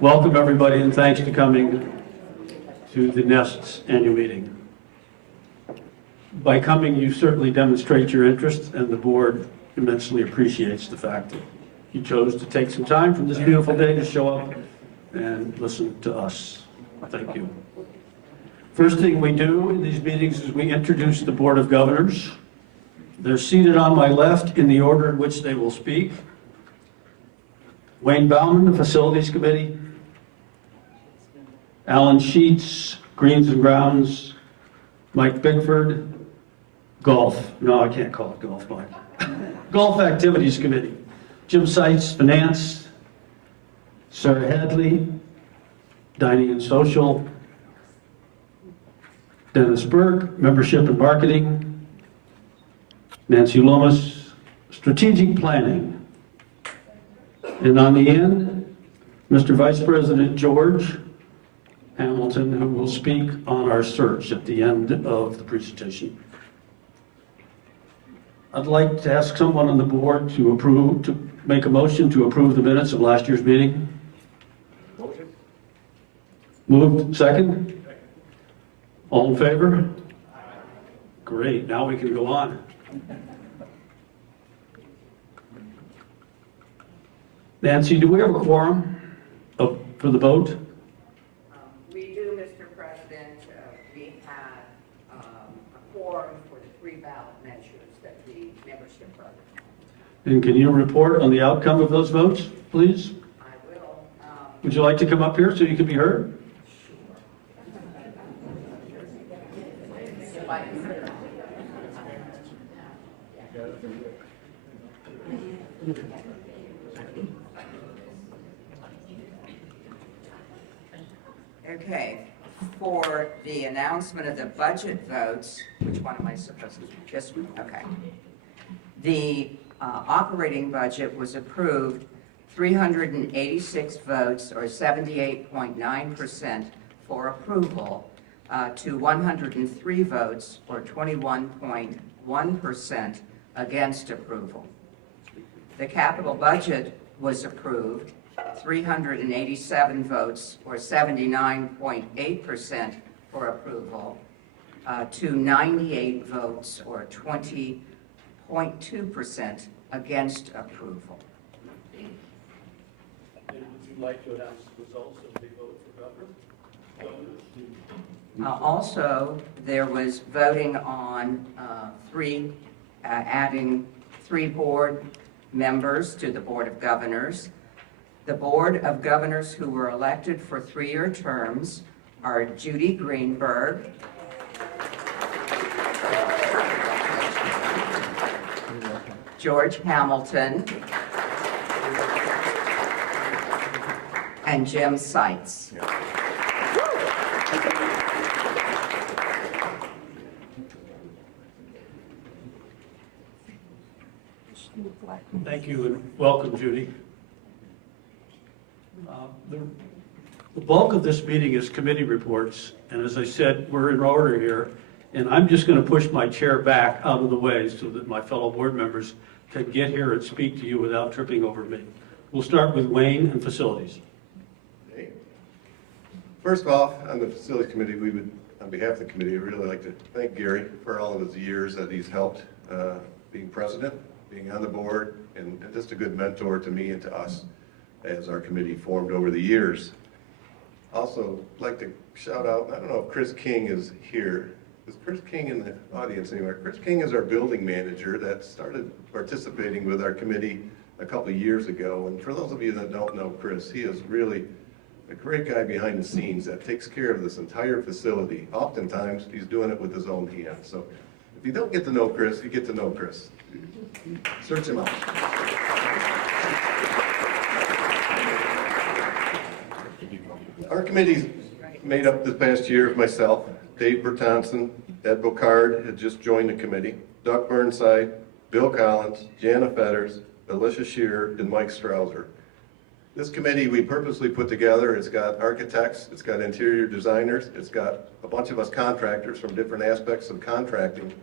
Welcome, everybody, and thanks for coming to the Nest's annual meeting. By coming, you certainly demonstrate your interest, and the board immensely appreciates the fact that you chose to take some time from this beautiful day to show up and listen to us. Thank you. First thing we do in these meetings is we introduce the Board of Governors. They're seated on my left in the order in which they will speak. Wayne Bauman, the Facilities Committee. Alan Sheets, Greens and Grounds. Mike Bickford, Golf. No, I can't call it Golf, Mike. Golf Activities Committee. Jim Seitz, Finance. Sarah Hadley, Dining and Social. Dennis Burke, Membership and Marketing. Nancy Lomas, Strategic Planning. And on the end, Mr. Vice President George Hamilton, who will speak on our search at the end of the presentation. I'd like to ask someone on the board to make a motion to approve the minutes of last year's meeting. Motion. Moved, second? All in favor? Great, now we can go on. Nancy, do we have a quorum for the vote? We do, Mr. President. We had a quorum for the 3 ballot measures that the membership voted on. And can you report on the outcome of those votes, please? I will. Would you like to come up here so you can be heard? If I can- Okay, for the announcement of the budget votes, which one am I supposed to do? This one? Okay. The operating budget was approved 386 votes, or 78.9% for approval, to 103 votes, or 21.1% against approval. The capital budget was approved 387 votes, or 79.8% for approval, to 98 votes, or 20.2% against approval. And would you like to announce the results of the vote for governor? Also, there was voting on adding 3 board members to the Board of Governors. The Board of Governors who were elected for 3-year terms are Judy Greenberg, George Hamilton, and Jim Seitz. Thank you and welcome, Judy. The bulk of this meeting is committee reports, and as I said, we're in order here, and I'm just going to push my chair back out of the way so that my fellow board members can get here and speak to you without tripping over me. We'll start with Wayne and Facilities. Okay. First off, on the Facilities Committee, we would, on behalf of the committee, I'd really like to thank Gary for all of his years that he's helped being president, being on the board, and just a good mentor to me and to us as our committee formed over the years. Also, I'd like to shout out, I don't know if Chris King is here. Is Chris King in the audience anywhere? Chris King is our building manager that started participating with our committee a couple of years ago. And for those of you that don't know Chris, he is really a great guy behind the scenes that takes care of this entire facility. Oftentimes, he's doing it with his own hands. So if you don't get to know Chris, you get to know Chris. Search him out. Our committee's made up this past year of myself, Dave Bertonson, Ed Bocard had just joined the committee, Doug Burnside, Bill Collins, Jana Fetters, Alicia Shearer, and Mike Strouser. This committee we purposely put together. It's got architects, it's got interior designers, it's got a bunch of us contractors from different aspects of contracting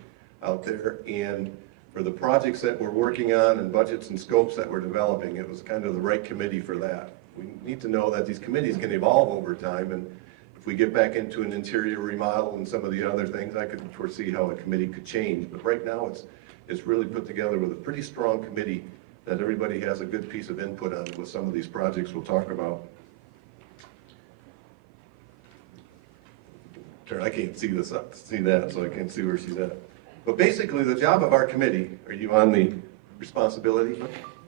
out there. And for the projects that we're working on and budgets and scopes that we're developing, it was kind of the right committee for that. We need to know that these committees can evolve over time, and if we get back into an interior remodel and some of the other things, I could foresee how a committee could change. But right now, it's really put together with a pretty strong committee that everybody has a good piece of input on with some of these projects we'll talk about. I can't see that, so I can't see where she's at. But basically, the job of our committee, are you on the responsibility?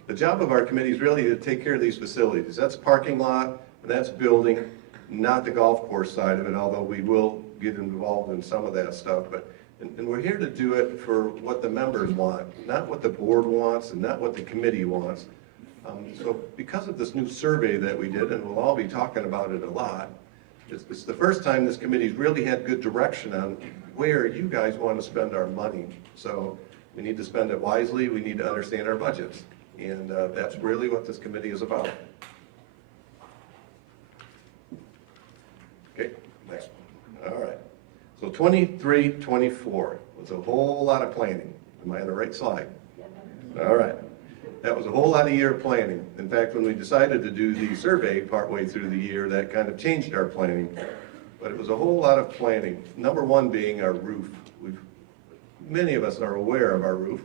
The job of our committee is really to take care of these facilities. That's parking lot, and that's building, not the golf course side of it, although we will get involved in some of that stuff. And we're here to do it for what the members want, not what the board wants and not what the committee wants. So because of this new survey that we did, and we'll all be talking about it a lot, it's the first time this committee's really had good direction on where you guys want to spend our money. So we need to spend it wisely, we need to understand our budgets. And that's really what this committee is about. Okay, next one. All right. So 23-24 was a whole lot of planning. Am I on the right slide? All right. That was a whole lot of year of planning. In fact, when we decided to do the survey partway through the year, that kind of changed our planning. But it was a whole lot of planning. Number one being our roof. Many of us are aware of our roof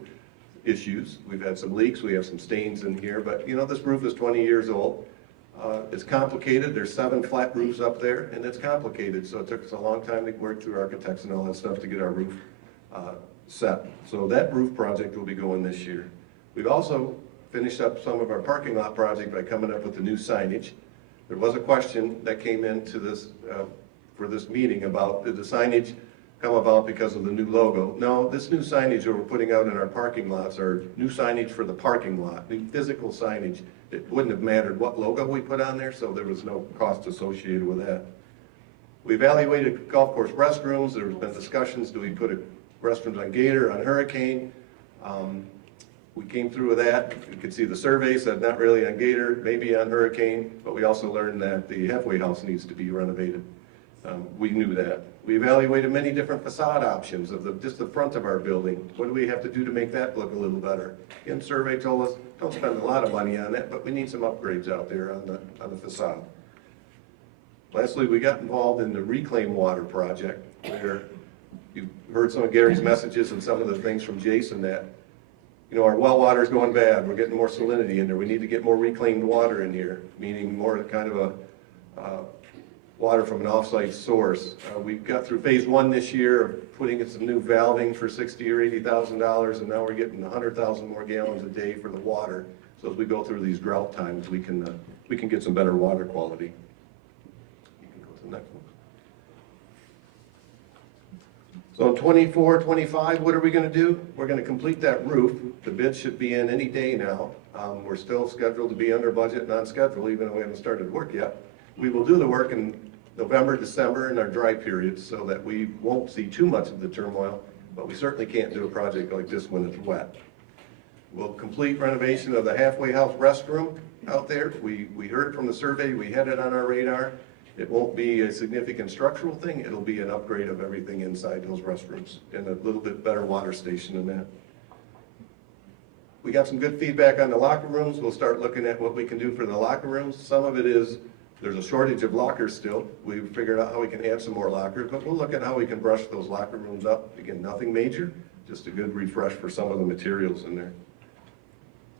issues. We've had some leaks, we have some stains in here, but you know, this roof is 20 years old. It's complicated. There's 7 flat roofs up there, and it's complicated. So it took us a long time to work through architects and all that stuff to get our roof set. So that roof project will be going this year. We've also finished up some of our parking lot project by coming up with the new signage. There was a question that came into this for this meeting about did the signage come about because of the new logo. No, this new signage that we're putting out in our parking lots are new signage for the parking lot, new physical signage. It wouldn't have mattered what logo we put on there, so there was no cost associated with that. We evaluated golf course restrooms. There's been discussions, do we put restrooms on Gator, on Hurricane? We came through with that. You could see the survey said not really on Gator, maybe on Hurricane, but we also learned that the halfway house needs to be renovated. We knew that. We evaluated many different facade options of just the front of our building. What do we have to do to make that look a little better? Again, survey told us, don't spend a lot of money on that, but we need some upgrades out there on the facade. Lastly, we got involved in the Reclaim Water project, where you heard some of Gary's messages and some of the things from Jason that, you know, our well water's going bad. We're getting more salinity in there. We need to get more reclaimed water in here, meaning more kind of a water from an off-site source. We got through phase 1 this year of putting in some new valving for $60,000 or $80,000, and now we're getting 100,000 more gallons a day for the water. So as we go through these drought times, we can get some better water quality. You can go to the next one. So in 24, 25, what are we going to do? We're going to complete that roof. The bid should be in any day now. We're still scheduled to be under budget and on schedule, even though we haven't started work yet. We will do the work in November, December in our dry periods so that we won't see too much of the turmoil, but we certainly can't do a project like this when it's wet. We'll complete renovation of the halfway house restroom out there. We heard from the survey, we had it on our radar. It won't be a significant structural thing, it'll be an upgrade of everything inside those restrooms and a little bit better water station than that. We got some good feedback on the locker rooms. We'll start looking at what we can do for the locker rooms. Some of it is there's a shortage of lockers still. We've figured out how we can add some more lockers, but we'll look at how we can brush those locker rooms up. Again, nothing major, just a good refresh for some of the materials in there.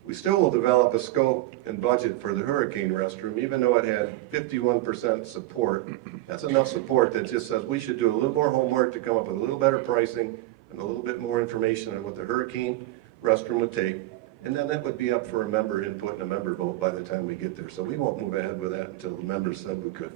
We still will develop a scope and budget for the Hurricane restroom, even though it had 51% support. That's enough support that just says we should do a little more homework to come up with a little better pricing and a little bit more information on what the Hurricane restroom would take. And then that would be up for a member input and a member vote by the time we get there. So we won't move ahead with that until the members said we could.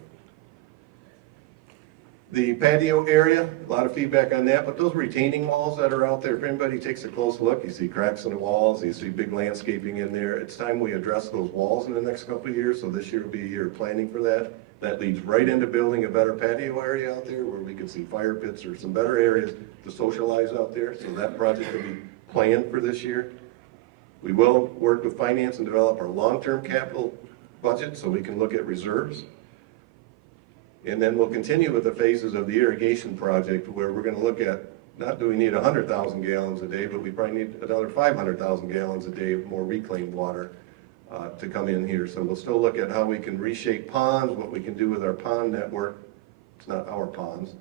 The patio area, a lot of feedback on that, but those retaining walls that are out there, if anybody takes a close look, you see cracks in the walls, you see big landscaping in there. It's time we address those walls in the next couple of years, so this year will be a year of planning for that. That leads right into building a better patio area out there where we can see fire pits or some better areas to socialize out there. So that project will be planned for this year. We will work with finance and develop our long-term capital budget so we can look at reserves. And then we'll continue with the phases of the irrigation project where we're going to look at, not do we need 100,000 gallons a day, but we probably need another 500,000 gallons a day of more reclaimed water. to come in here. So we'll still look at how we can reshape ponds, what we can do with our pond network. It's not our ponds,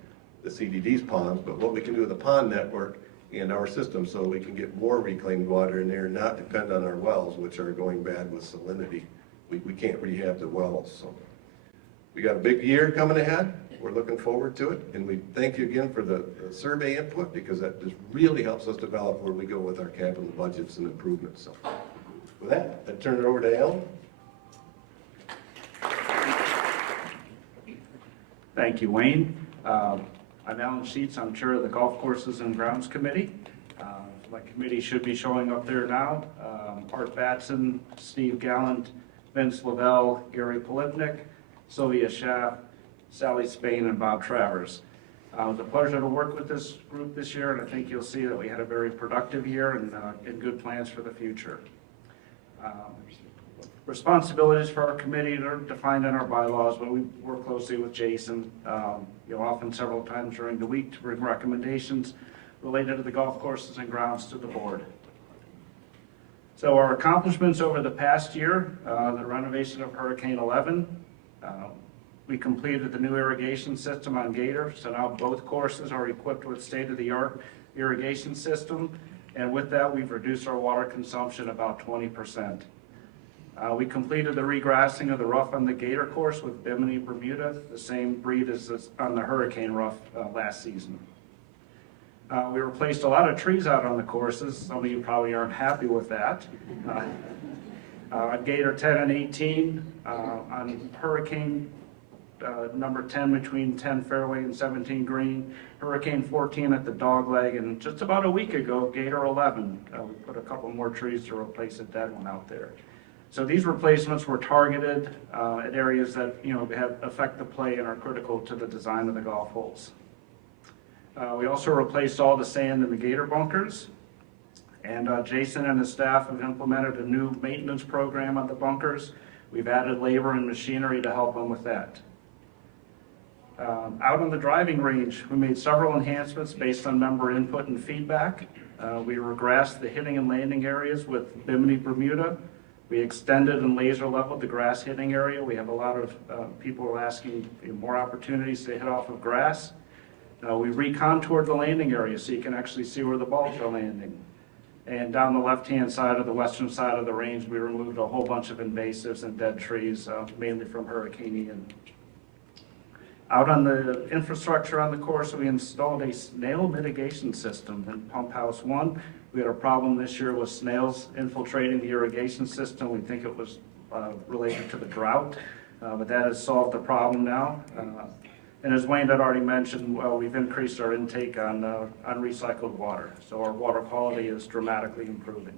the CDD's ponds, but what we can do with the pond network and our system so we can get more reclaimed water in there, not depend on our wells, which are going bad with salinity. We can't rehab the wells. So we got a big year coming ahead. We're looking forward to it. And we thank you again for the survey input, because that just really helps us develop where we go with our capital budgets and improvements. So with that, I turn it over to Alan. Thank you, Wayne. I'm Alan Sheets. I'm chair of the Golf Courses and Grounds Committee. My committee should be showing up there now. Art Batson, Steve Gallant, Vince Lavelle, Gary Polipnik, Sylvia Schaff, Sally Spain, and Bob Travers. It was a pleasure to work with this group this year, and I think you'll see that we had a very productive year and good plans for the future. Responsibilities for our committee are defined in our bylaws, but we work closely with Jason, often several times during the week to bring recommendations related to the golf courses and grounds to the board. So our accomplishments over the past year, the renovation of Hurricane 11, we completed the new irrigation system on Gator, so now both courses are equipped with state-of-the-art irrigation system, and with that we've reduced our water consumption about 20%. We completed the regrassing of the rough on the Gator course with Bimini Bermuda, the same breed as on the Hurricane rough last season. We replaced a lot of trees out on the courses. Some of you probably aren't happy with that. On Gator 10 and 18, on Hurricane number 10 between 10 fairway and 17 green, Hurricane 14 at the dog leg, and just about a week ago, Gator 11. We put a couple more trees to replace a dead one out there. So these replacements were targeted at areas that affect the play and are critical to the design of the golf holes. We also replaced all the sand in the Gator bunkers, and Jason and his staff have implemented a new maintenance program on the bunkers. We've added labor and machinery to help them with that. Out on the driving range, we made several enhancements based on member input and feedback. We regrassed the hitting and landing areas with Bimini Bermuda. We extended and laser leveled the grass hitting area. We have a lot of people asking for more opportunities to hit off of grass. We recontoured the landing area so you can actually see where the balls are landing. And down the left-hand side of the western side of the range, we removed a whole bunch of invasives and dead trees, mainly from Hurricane Ian. Out on the infrastructure on the course, we installed a snail mitigation system in Pump House 1. We had a problem this year with snails infiltrating the irrigation system. We think it was related to the drought, but that has solved the problem now. And as Wayne had already mentioned, we've increased our intake on recycled water, so our water quality is dramatically improving.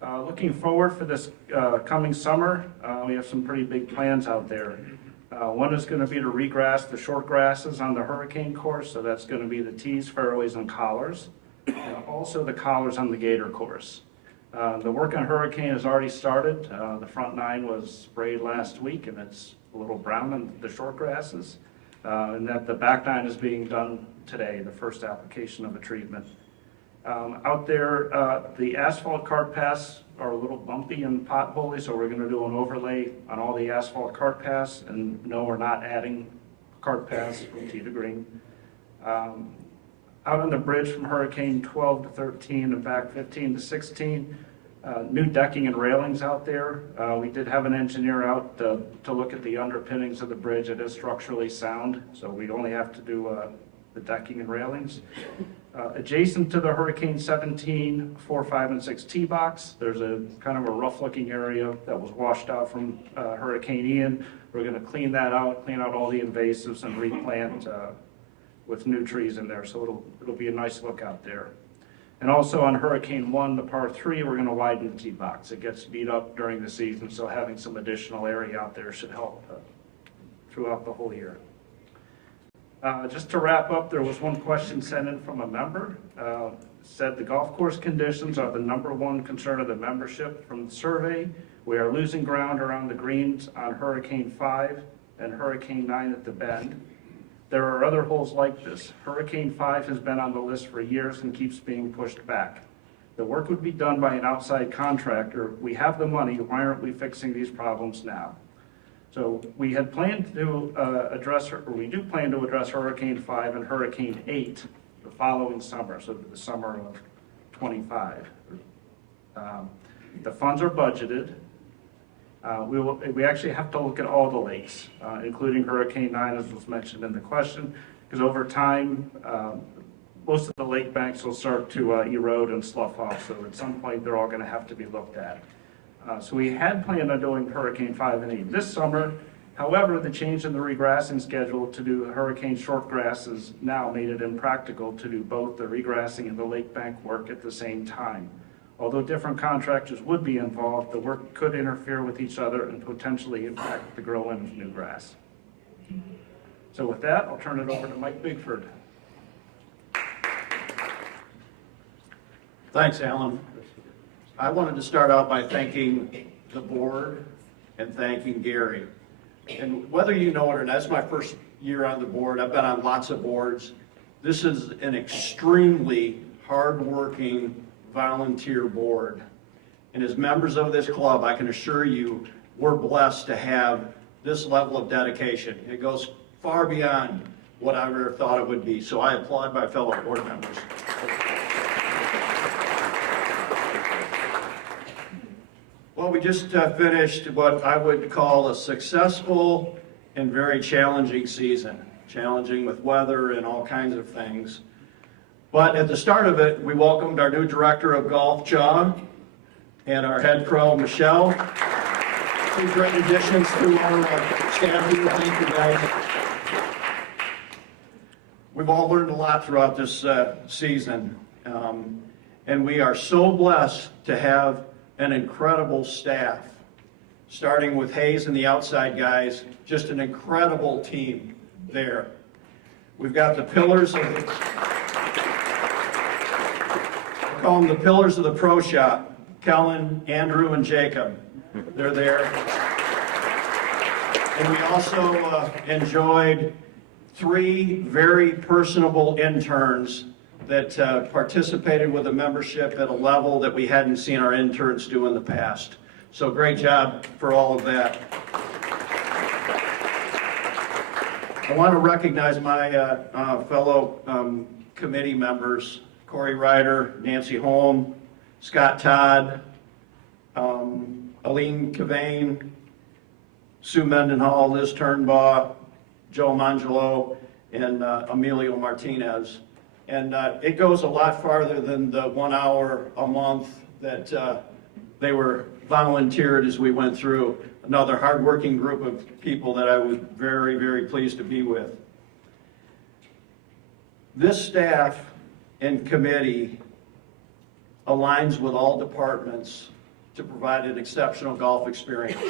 Looking forward for this coming summer, we have some pretty big plans out there. One is going to be to regrass the short grasses on the Hurricane course, so that's going to be the tees, fairways, and collars. Also the collars on the Gator course. The work on Hurricane has already started. The front nine was sprayed last week, and it's a little brown on the short grasses. And that the back nine is being done today, the first application of a treatment. Out there, the asphalt cart paths are a little bumpy and potholy, so we're going to do an overlay on all the asphalt cart paths, and no, we're not adding cart paths from tee to green. Out on the bridge from Hurricane 12 to 13 and back 15 to 16, new decking and railings out there. We did have an engineer out to look at the underpinnings of the bridge. It is structurally sound, so we only have to do the decking and railings. Adjacent to the Hurricane 17 4, 5, and 6 tee box, there's a kind of a rough looking area that was washed out from Hurricane Ian. We're going to clean that out, clean out all the invasives, and replant with new trees in there, so it'll be a nice look out there. And also on Hurricane 1, the par 3, we're going to widen the tee box. It gets beat up during the season, so having some additional area out there should help throughout the whole year. Just to wrap up, there was one question sent in from a member. Said the golf course conditions are the #1 concern of the membership. From the survey, we are losing ground around the greens on Hurricane 5 and Hurricane 9 at the Bend. There are other holes like this. Hurricane 5 has been on the list for years and keeps being pushed back. The work would be done by an outside contractor. We have the money, why aren't we fixing these problems now? So we had planned to we do plan to address Hurricane 5 and Hurricane 8 the following summer, so the summer of '25. The funds are budgeted. We actually have to look at all the lakes, including Hurricane 9, as was mentioned in the question, because over time, most of the lake banks will start to erode and slough off, so at some point, they're all going to have to be looked at. So we had planned on doing Hurricane 5 and 8 this summer. However, the change in the regrassing schedule to do hurricane short grasses now made it impractical to do both the regrassing and the lake bank work at the same time. Although different contractors would be involved, the work could interfere with each other and potentially impact the growing of new grass. So with that, I'll turn it over to Mike Bigford. Thanks, Alan. I wanted to start out by thanking the board and thanking Gary. And whether you know it or not, it's my first year on the board. I've been on lots of boards. This is an extremely hardworking volunteer board. And as members of this club, I can assure you, we're blessed to have this level of dedication. It goes far beyond what I ever thought it would be. So I applaud my fellow board members. Well, we just finished what I would call a successful and very challenging season. Challenging with weather and all kinds of things. But at the start of it, we welcomed our new director of golf, John, and our head pro, Michelle. Two great additions to our staff here. Thank you, guys. We've all learned a lot throughout this season. And we are so blessed to have an incredible staff, starting with Hayes and the outside guys, just an incredible team there. We've got the pillars of the, I call them the pillars of the pro shop, Kellen, Andrew, and Jacob. They're there. And we also enjoyed 3 very personable interns that participated with a membership at a level that we hadn't seen our interns do in the past. So great job for all of that. I want to recognize my fellow committee members, Corey Ryder, Nancy Holm, Scott Todd, Aline Cavane, Sue Mendenhall, Liz Turnbaugh, Joe Mangelo, and Emilio Martinez. And it goes a lot farther than the 1 hour a month that they were volunteered as we went through. Another hardworking group of people that I was very, very pleased to be with. This staff and committee aligns with all departments to provide an exceptional golf experience.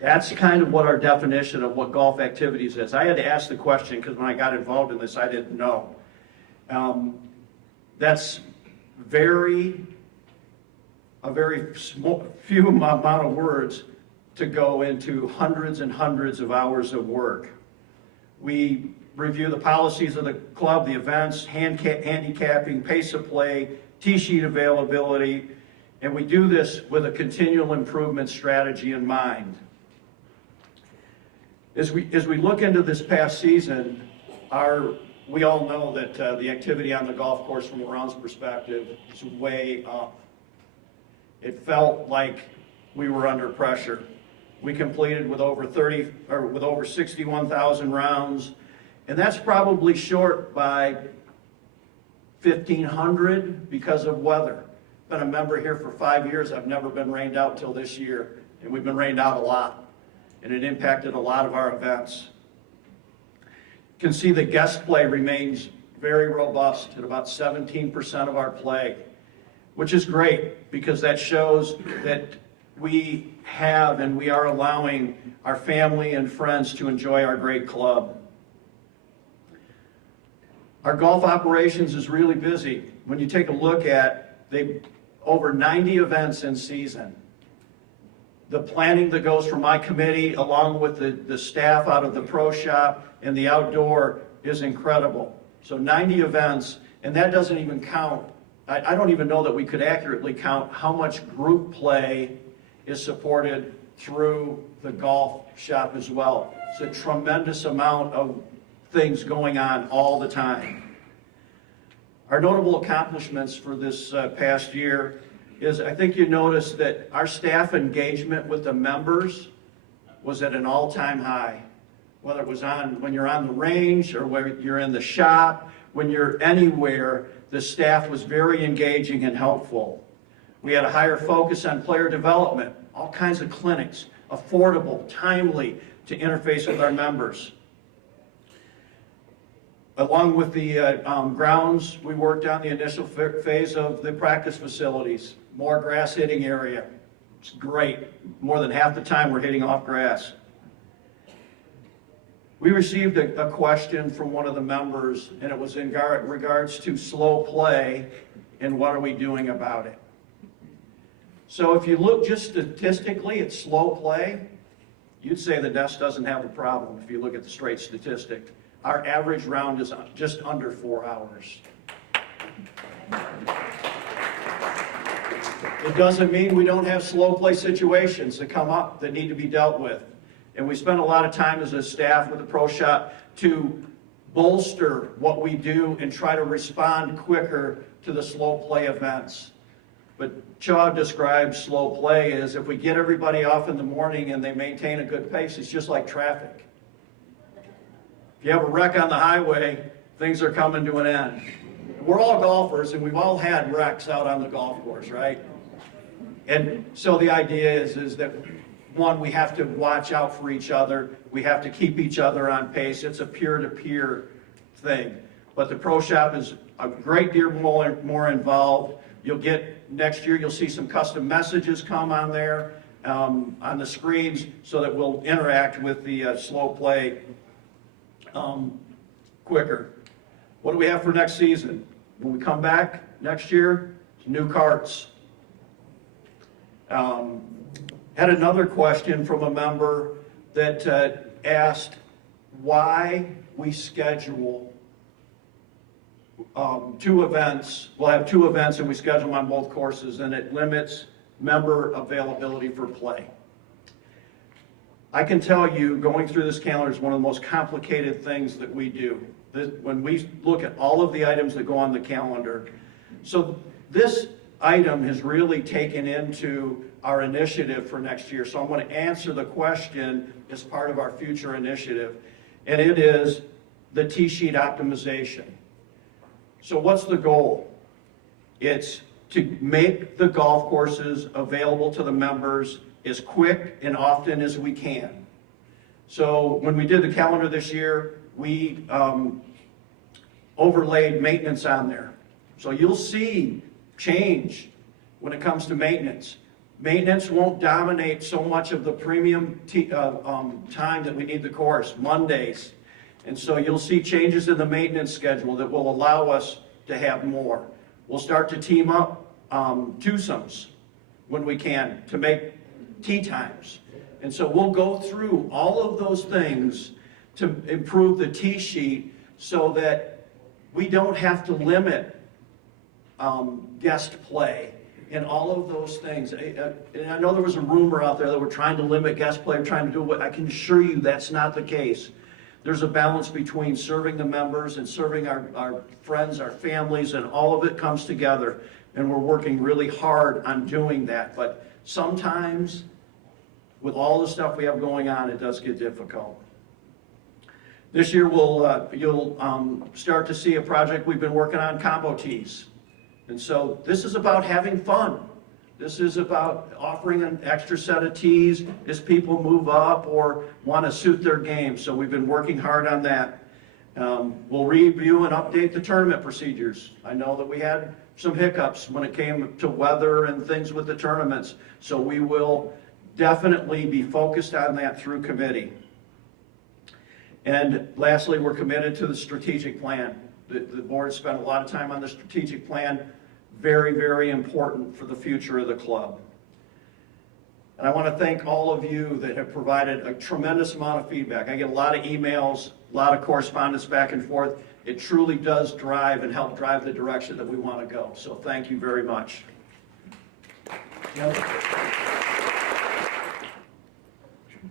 That's kind of what our definition of what golf activities is. I had to ask the question because when I got involved in this, I didn't know. That's a very few amount of words to go into hundreds and hundreds of hours of work. We review the policies of the club, the events, handicapping, pace of play, tee sheet availability, and we do this with a continual improvement strategy in mind. As we look into this past season, we all know that the activity on the golf course from a rounds perspective is way up. It felt like we were under pressure. We completed with over 61,000 rounds, and that's probably short by 1,500 because of weather. Been a member here for 5 years. I've never been rained out till this year, and we've been rained out a lot, and it impacted a lot of our events. You can see the guest play remains very robust at about 17% of our play, which is great because that shows that we have and we are allowing our family and friends to enjoy our great club. Our golf operations is really busy. When you take a look at over 90 events in season. The planning that goes from my committee along with the staff out of the pro shop and the outdoor is incredible. So 90 events, and that doesn't even count I don't even know that we could accurately count how much group play is supported through the golf shop as well. It's a tremendous amount of things going on all the time. Our notable accomplishments for this past year is, I think you noticed that our staff engagement with the members was at an all-time high. Whether it was when you're on the range or where you're in the shop, when you're anywhere, the staff was very engaging and helpful. We had a higher focus on player development, all kinds of clinics, affordable, timely, to interface with our members. Along with the grounds, we worked on the initial phase of the practice facilities, more grass hitting area. It's great. More than half the time we're hitting off grass. We received a question from one of the members, and it was in regards to slow play and what are we doing about it. So if you look just statistically at slow play, you'd say the Nest doesn't have a problem if you look at the straight statistic. Our average round is just under 4 hours. It doesn't mean we don't have slow play situations that come up that need to be dealt with. And we spend a lot of time as a staff with the Pro Shop to bolster what we do and try to respond quicker to the slow play events. But Chaw describes slow play as if we get everybody off in the morning and they maintain a good pace, it's just like traffic. If you have a wreck on the highway, things are coming to an end. We're all golfers and we've all had wrecks out on the golf course, right? And so the idea is that, one, we have to watch out for each other. We have to keep each other on pace. It's a peer-to-peer thing. But the Pro Shop is a great deal more involved. Next year, you'll see some custom messages come on there, on the screens, so that we'll interact with the slow play quicker. What do we have for next season? When we come back next year, new carts. Had another question from a member that asked why we schedule 2 events. We'll have 2 events and we schedule them on both courses, and it limits member availability for play. I can tell you, going through this calendar is one of the most complicated things that we do. When we look at all of the items that go on the calendar, so this item has really taken into our initiative for next year. So I'm going to answer the question as part of our future initiative, and it is the tee sheet optimization. So what's the goal? It's to make the golf courses available to the members as quick and often as we can. So when we did the calendar this year, we overlaid maintenance on there. So you'll see change when it comes to maintenance. Maintenance won't dominate so much of the premium time that we need the course, Mondays. And so you'll see changes in the maintenance schedule that will allow us to have more. We'll start to team up twosomes when we can to make tee times. And so we'll go through all of those things to improve the tee sheet so that we don't have to limit guest play and all of those things. And I know there was a rumor out there that we're trying to limit guest play, trying to do what, I can assure you that's not the case. There's a balance between serving the members and serving our friends, our families, and all of it comes together. And we're working really hard on doing that. But sometimes, with all the stuff we have going on, it does get difficult. This year, you'll start to see a project we've been working on, combo tees. And so this is about having fun. This is about offering an extra set of tees as people move up or want to suit their game. So we've been working hard on that. We'll review and update the tournament procedures. I know that we had some hiccups when it came to weather and things with the tournaments. So we will definitely be focused on that through committee. And lastly, we're committed to the strategic plan. The board spent a lot of time on the strategic plan. Very, very important for the future of the club. And I want to thank all of you that have provided a tremendous amount of feedback. I get a lot of emails, a lot of correspondence back and forth, it truly does drive and help drive the direction that we want to go. So thank you very much.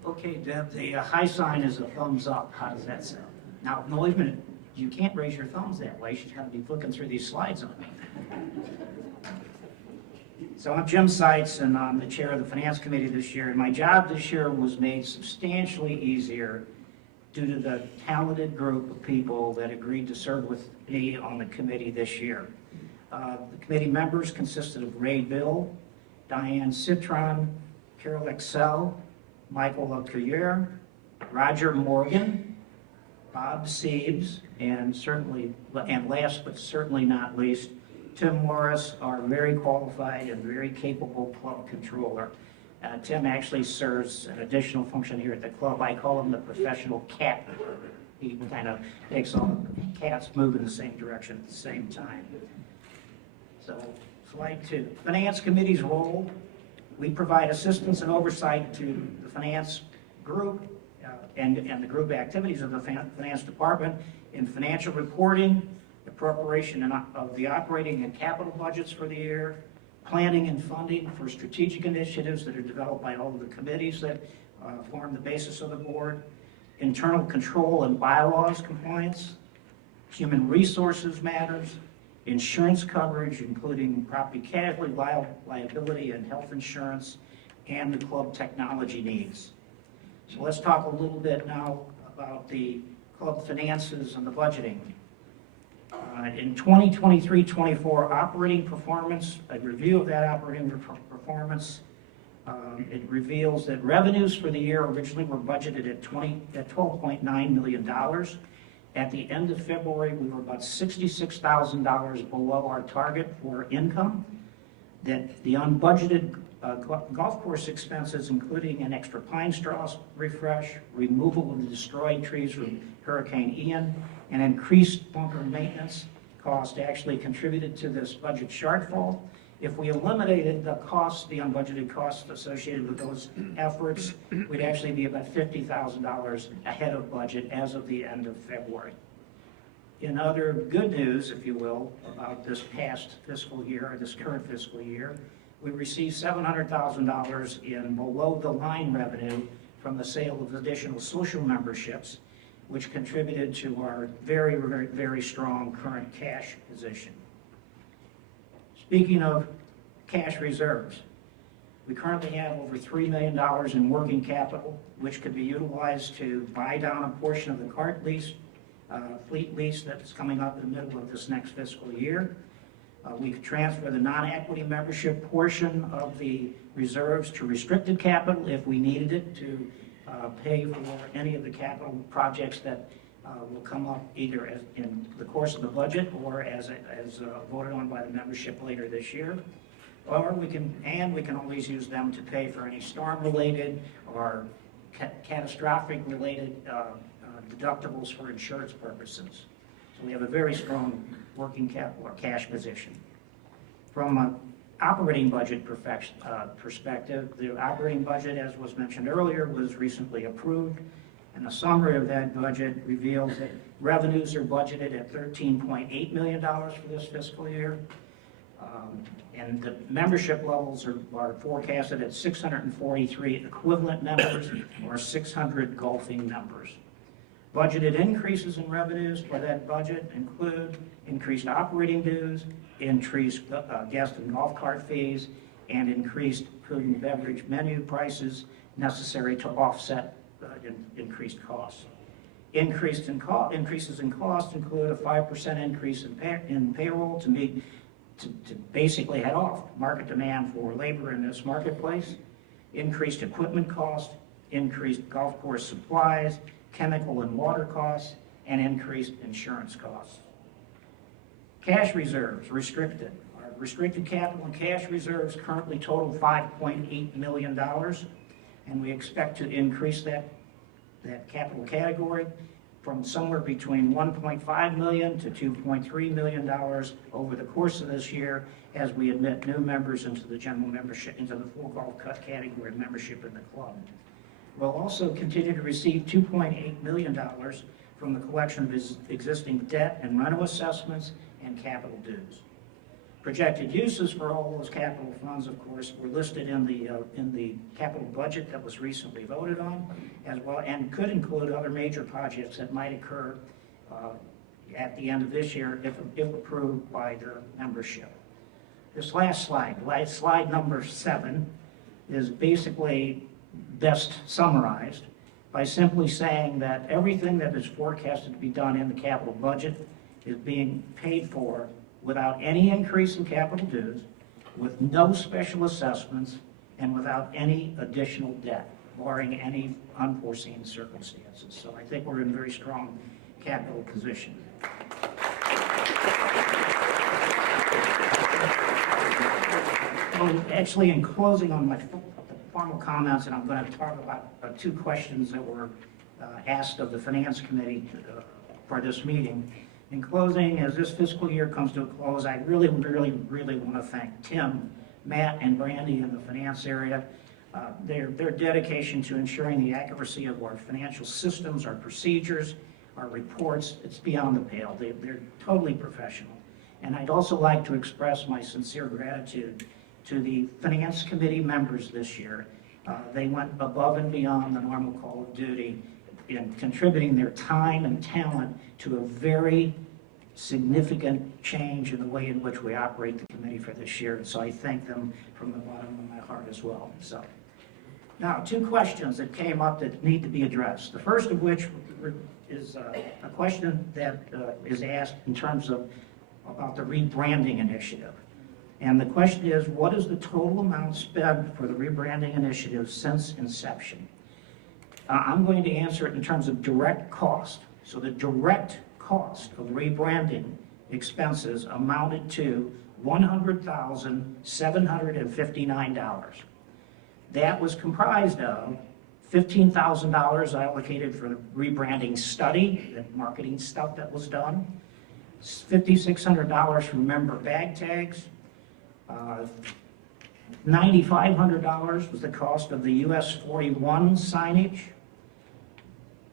Okay, Deb, the high sign is a thumbs up. How does that sound? Now, no, wait a minute. You can't raise your thumbs that way. She's got to be flicking through these slides on me. So I'm Jim Seitz, and I'm the chair of the Finance Committee this year. And my job this year was made substantially easier due to the talented group of people that agreed to serve with me on the committee this year. The committee members consisted of Ray Bill, Diane Citron, Carol Excel, Michael LaCourier, Roger Morgan, Bob Siebes, and last but certainly not least, Tim Morris, our very qualified and very capable club controller. Tim actually serves an additional function here at the club. I call him the professional cat. He kind of makes all the cats move in the same direction at the same time. So, slide 2. Finance Committee's role. We provide assistance and oversight to the finance group and the group activities of the finance department in financial reporting, the preparation of the operating and capital budgets for the year, planning and funding for strategic initiatives that are developed by all of the committees that form the basis of the board, internal control and bylaws compliance, human resources matters, insurance coverage, including property casualty, liability, and health insurance, and the club technology needs. So let's talk a little bit now about the club finances and the budgeting. In 2023-24 operating performance, a review of that operating performance, it reveals that revenues for the year originally were budgeted at $12.9 million. At the end of February, we were about $66,000 below our target for income. That the unbudgeted golf course expenses, including an extra pine straws refresh, removal of the destroyed trees from Hurricane Ian, and increased bunker maintenance cost actually contributed to this budget shortfall. If we eliminated the costs, the unbudgeted costs associated with those efforts, we'd actually be about $50,000 ahead of budget as of the end of February. In other good news, if you will, about this past fiscal year, or this current fiscal year, we received $700,000 in below-the-line revenue from the sale of additional social memberships, which contributed to our very, very, very strong current cash position. Speaking of cash reserves, we currently have over $3 million in working capital, which could be utilized to buy down a portion of the cart lease, fleet lease that's coming up in the middle of this next fiscal year. We could transfer the non-equity membership portion of the reserves to restricted capital if we needed it to pay for any of the capital projects that will come up either in the course of the budget or as voted on by the membership later this year. Or we can always use them to pay for any storm-related or catastrophic-related deductibles for insurance purposes. So we have a very strong working capital or cash position. From an operating budget perspective, the operating budget, as was mentioned earlier, was recently approved. And a summary of that budget reveals that revenues are budgeted at $13.8 million for this fiscal year. And the membership levels are forecasted at 643 equivalent members or 600 golfing members. Budgeted increases in revenues for that budget include increased operating dues, increased guest and golf cart fees, and increased food and beverage menu prices necessary to offset increased costs. Increases in cost include a 5% increase in payroll to basically head off market demand for labor in this marketplace, increased equipment cost, increased golf course supplies, chemical and water costs, and increased insurance costs. Cash reserves, restricted. Our restricted capital and cash reserves currently total $5.8 million, and we expect to increase that capital category from somewhere between $1.5 million to $2.3 million over the course of this year as we admit new members into the general membership, into the full golf cut category membership in the club. We'll also continue to receive $2.8 million from the collection of existing debt and rental assessments and capital dues. Projected uses for all those capital funds, of course, were listed in the capital budget that was recently voted on, as well, and could include other major projects that might occur at the end of this year if approved by their membership. This last slide, slide number 7, is basically best summarized by simply saying that everything that is forecasted to be done in the capital budget is being paid for without any increase in capital dues, with no special assessments, and without any additional debt, barring any unforeseen circumstances. So I think we're in a very strong capital position. Well, actually, in closing on my formal comments, and I'm going to talk about 2 questions that were asked of the Finance Committee for this meeting. In closing, as this fiscal year comes to a close, I really want to thank Tim, Matt, and Brandy in the finance area. Their dedication to ensuring the accuracy of our financial systems, our procedures, our reports, it's beyond the pale. They're totally professional. And I'd also like to express my sincere gratitude to the Finance Committee members this year. They went above and beyond the normal call of duty in contributing their time and talent to a very significant change in the way in which we operate the committee for this year. And so I thank them from the bottom of my heart as well. So now, 2 questions that came up that need to be addressed. The first of which is a question that is asked in terms of about the rebranding initiative. And the question is, what is the total amount spent for the rebranding initiative since inception? I'm going to answer it in terms of direct cost. So the direct cost of rebranding expenses amounted to $100,759. That was comprised of $15,000 allocated for the rebranding study, the marketing stuff that was done, $5,600 for member bag tags, $9,500 was the cost of the US 41 signage.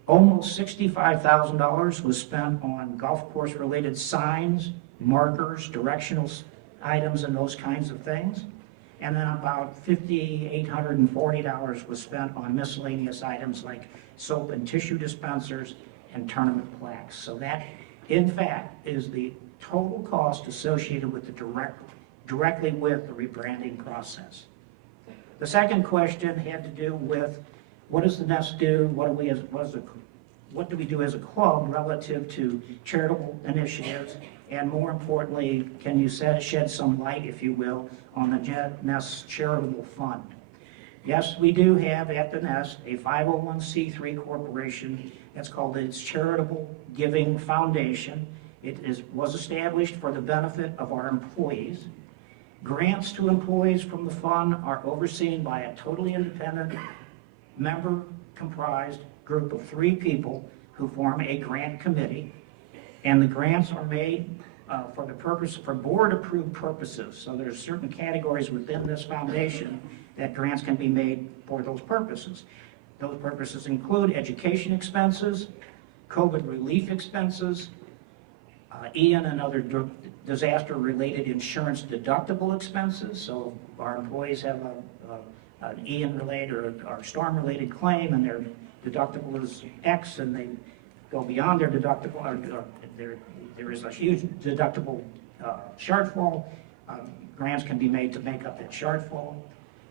Almost $65,000 was spent on golf course related signs, markers, directional items, and those kinds of things. And then about $5,840 was spent on miscellaneous items like soap and tissue dispensers and tournament plaques. So that, in fact, is the total cost associated with the directly with the rebranding process. The second question had to do with what does the Nest do? What do we do as a club relative to charitable initiatives? And more importantly, can you shed some light, if you will, on the Nest Charitable Fund? Yes, we do have at the Nest a 501c3 corporation that's called its Charitable Giving Foundation. It was established for the benefit of our employees. Grants to employees from the fund are overseen by a totally independent, member-comprised group of 3 people who form a grant committee, and the grants are made for board-approved purposes. So there's certain categories within this foundation that grants can be made for those purposes. Those purposes include education expenses, COVID relief expenses, Ian and other disaster-related insurance deductible expenses. So our employees have an Ian-related or storm-related claim, and their deductible is X, and they go beyond their deductible, or there is a huge deductible shortfall. Grants can be made to make up that shortfall.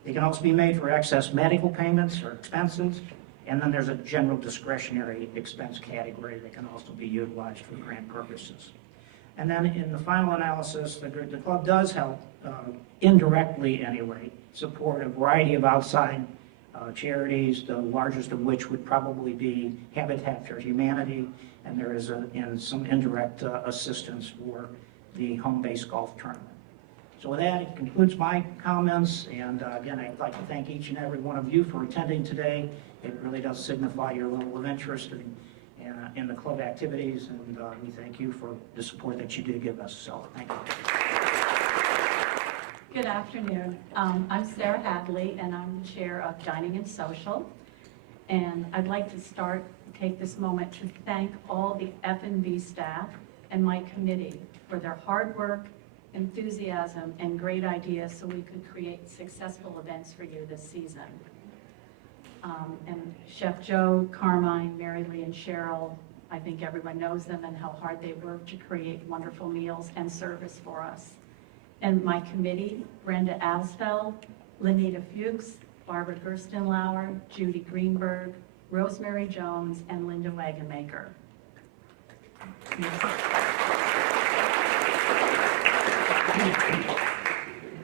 They can also be made for excess medical payments or expenses, and then there's a general discretionary expense category that can also be utilized for grant purposes. And then in the final analysis, the club does help, indirectly anyway, support a variety of outside charities, the largest of which would probably be Habitat for Humanity, and there is some indirect assistance for the home-based golf tournament. So with that, it concludes my comments, and again, I'd like to thank each and every one of you for attending today. It really does signify your level of interest in the club activities, and we thank you for the support that you do give us. So thank you. Good afternoon. I'm Sarah Hadley, and I'm the chair of Dining and Social. And I'd like to start take this moment to thank all the F&B staff and my committee for their hard work, enthusiasm, and great ideas so we could create successful events for you this season. And Chef Joe, Carmine, Mary Lee, and Cheryl, I think everyone knows them and how hard they work to create wonderful meals and service for us. And my committee, Brenda Asfeld, Lenita Fuchs, Barbara Gerstenlauer, Judy Greenberg, Rosemary Jones, and Linda Wagenmaker.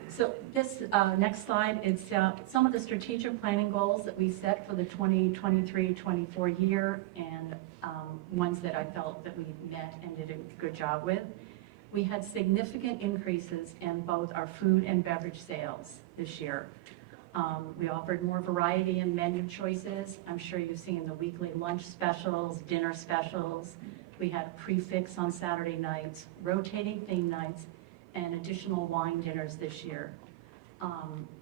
So this next slide is some of the strategic planning goals that we set for the 2023-24 year, and ones that I felt that we met and did a good job with. We had significant increases in both our food and beverage sales this year. We offered more variety in menu choices. I'm sure you've seen the weekly lunch specials, dinner specials. We had a prefix on Saturday nights, rotating theme nights, and additional wine dinners this year.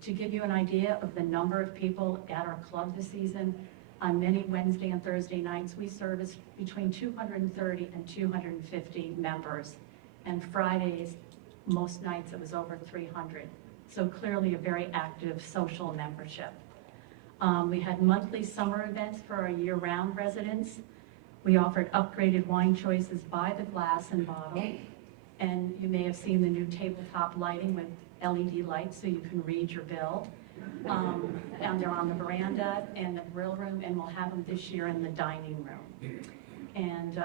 To give you an idea of the number of people at our club this season, on many Wednesday and Thursday nights, we serviced between 230 and 250 members. And Fridays, most nights it was over 300. So clearly a very active social membership. We had monthly summer events for our year-round residents. We offered upgraded wine choices by the glass and bottle. And you may have seen the new tabletop lighting with LED lights so you can read your bill. And they're on the veranda and the grill room, and we'll have them this year in the dining room. And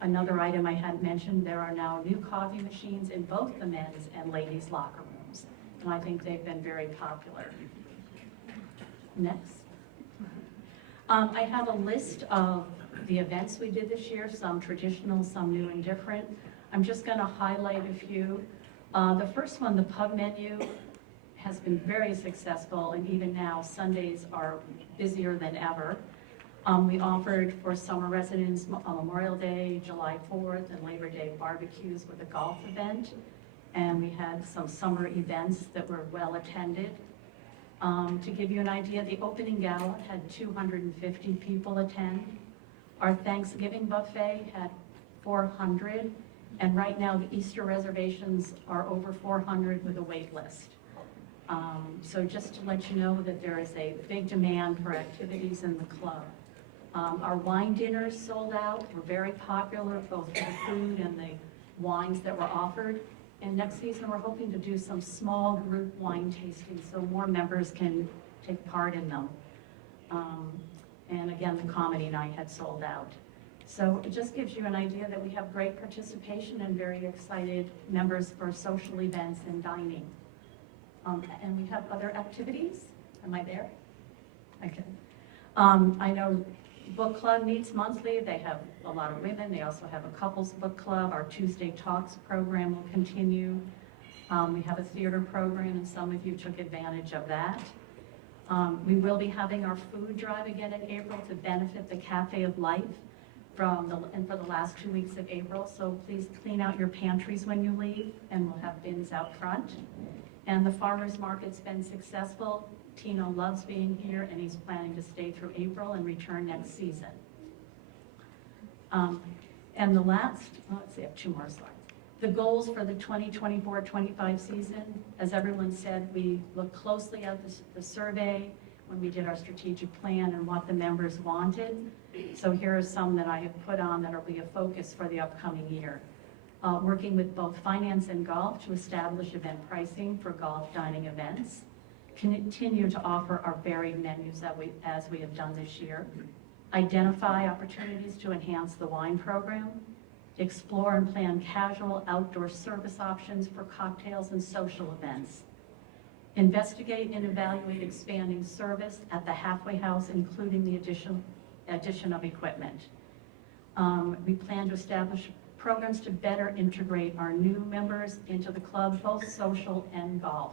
another item I hadn't mentioned, there are now new coffee machines in both the men's and ladies' locker rooms. And I think they've been very popular. Next. I have a list of the events we did this year, some traditional, some new and different. I'm just going to highlight a few. The first one, the pub menu, has been very successful, and even now Sundays are busier than ever. We offered for summer residents on Memorial Day, July 4th, and Labor Day barbecues with a golf event. And we had some summer events that were well attended. To give you an idea, the opening gala had 250 people attend. Our Thanksgiving buffet had 400. And right now, the Easter reservations are over 400 with a wait list. So just to let you know that there is a big demand for activities in the club. Our wine dinners sold out. We're very popular, both for the food and the wines that were offered. And next season, we're hoping to do some small group wine tastings so more members can take part in them. And again, the comedy night had sold out. So it just gives you an idea that we have great participation and very excited members for social events and dining. And we have other activities. Am I there? Okay. I know book club meets monthly. They have a lot of women. They also have a couples book club. Our Tuesday Talks program will continue. We have a theater program, and some of you took advantage of that. We will be having our food drive again in April to benefit the Cafe of Life for the last 2 weeks of April. So please clean out your pantries when you leave, and we'll have bins out front. And the farmers market's been successful. Tino loves being here, and he's planning to stay through April and return next season. And the last, let's see, I have 2 more slides. The goals for the 2024-25 season, as everyone said, we looked closely at the survey when we did our strategic plan and what the members wanted. So here are some that I have put on that will be a focus for the upcoming year. Working with both finance and golf to establish event pricing for golf dining events. Continue to offer our varied menus as we have done this year. Identify opportunities to enhance the wine program. Explore and plan casual outdoor service options for cocktails and social events. Investigate and evaluate expanding service at the halfway house, including the addition of equipment. We plan to establish programs to better integrate our new members into the club, both social and golf.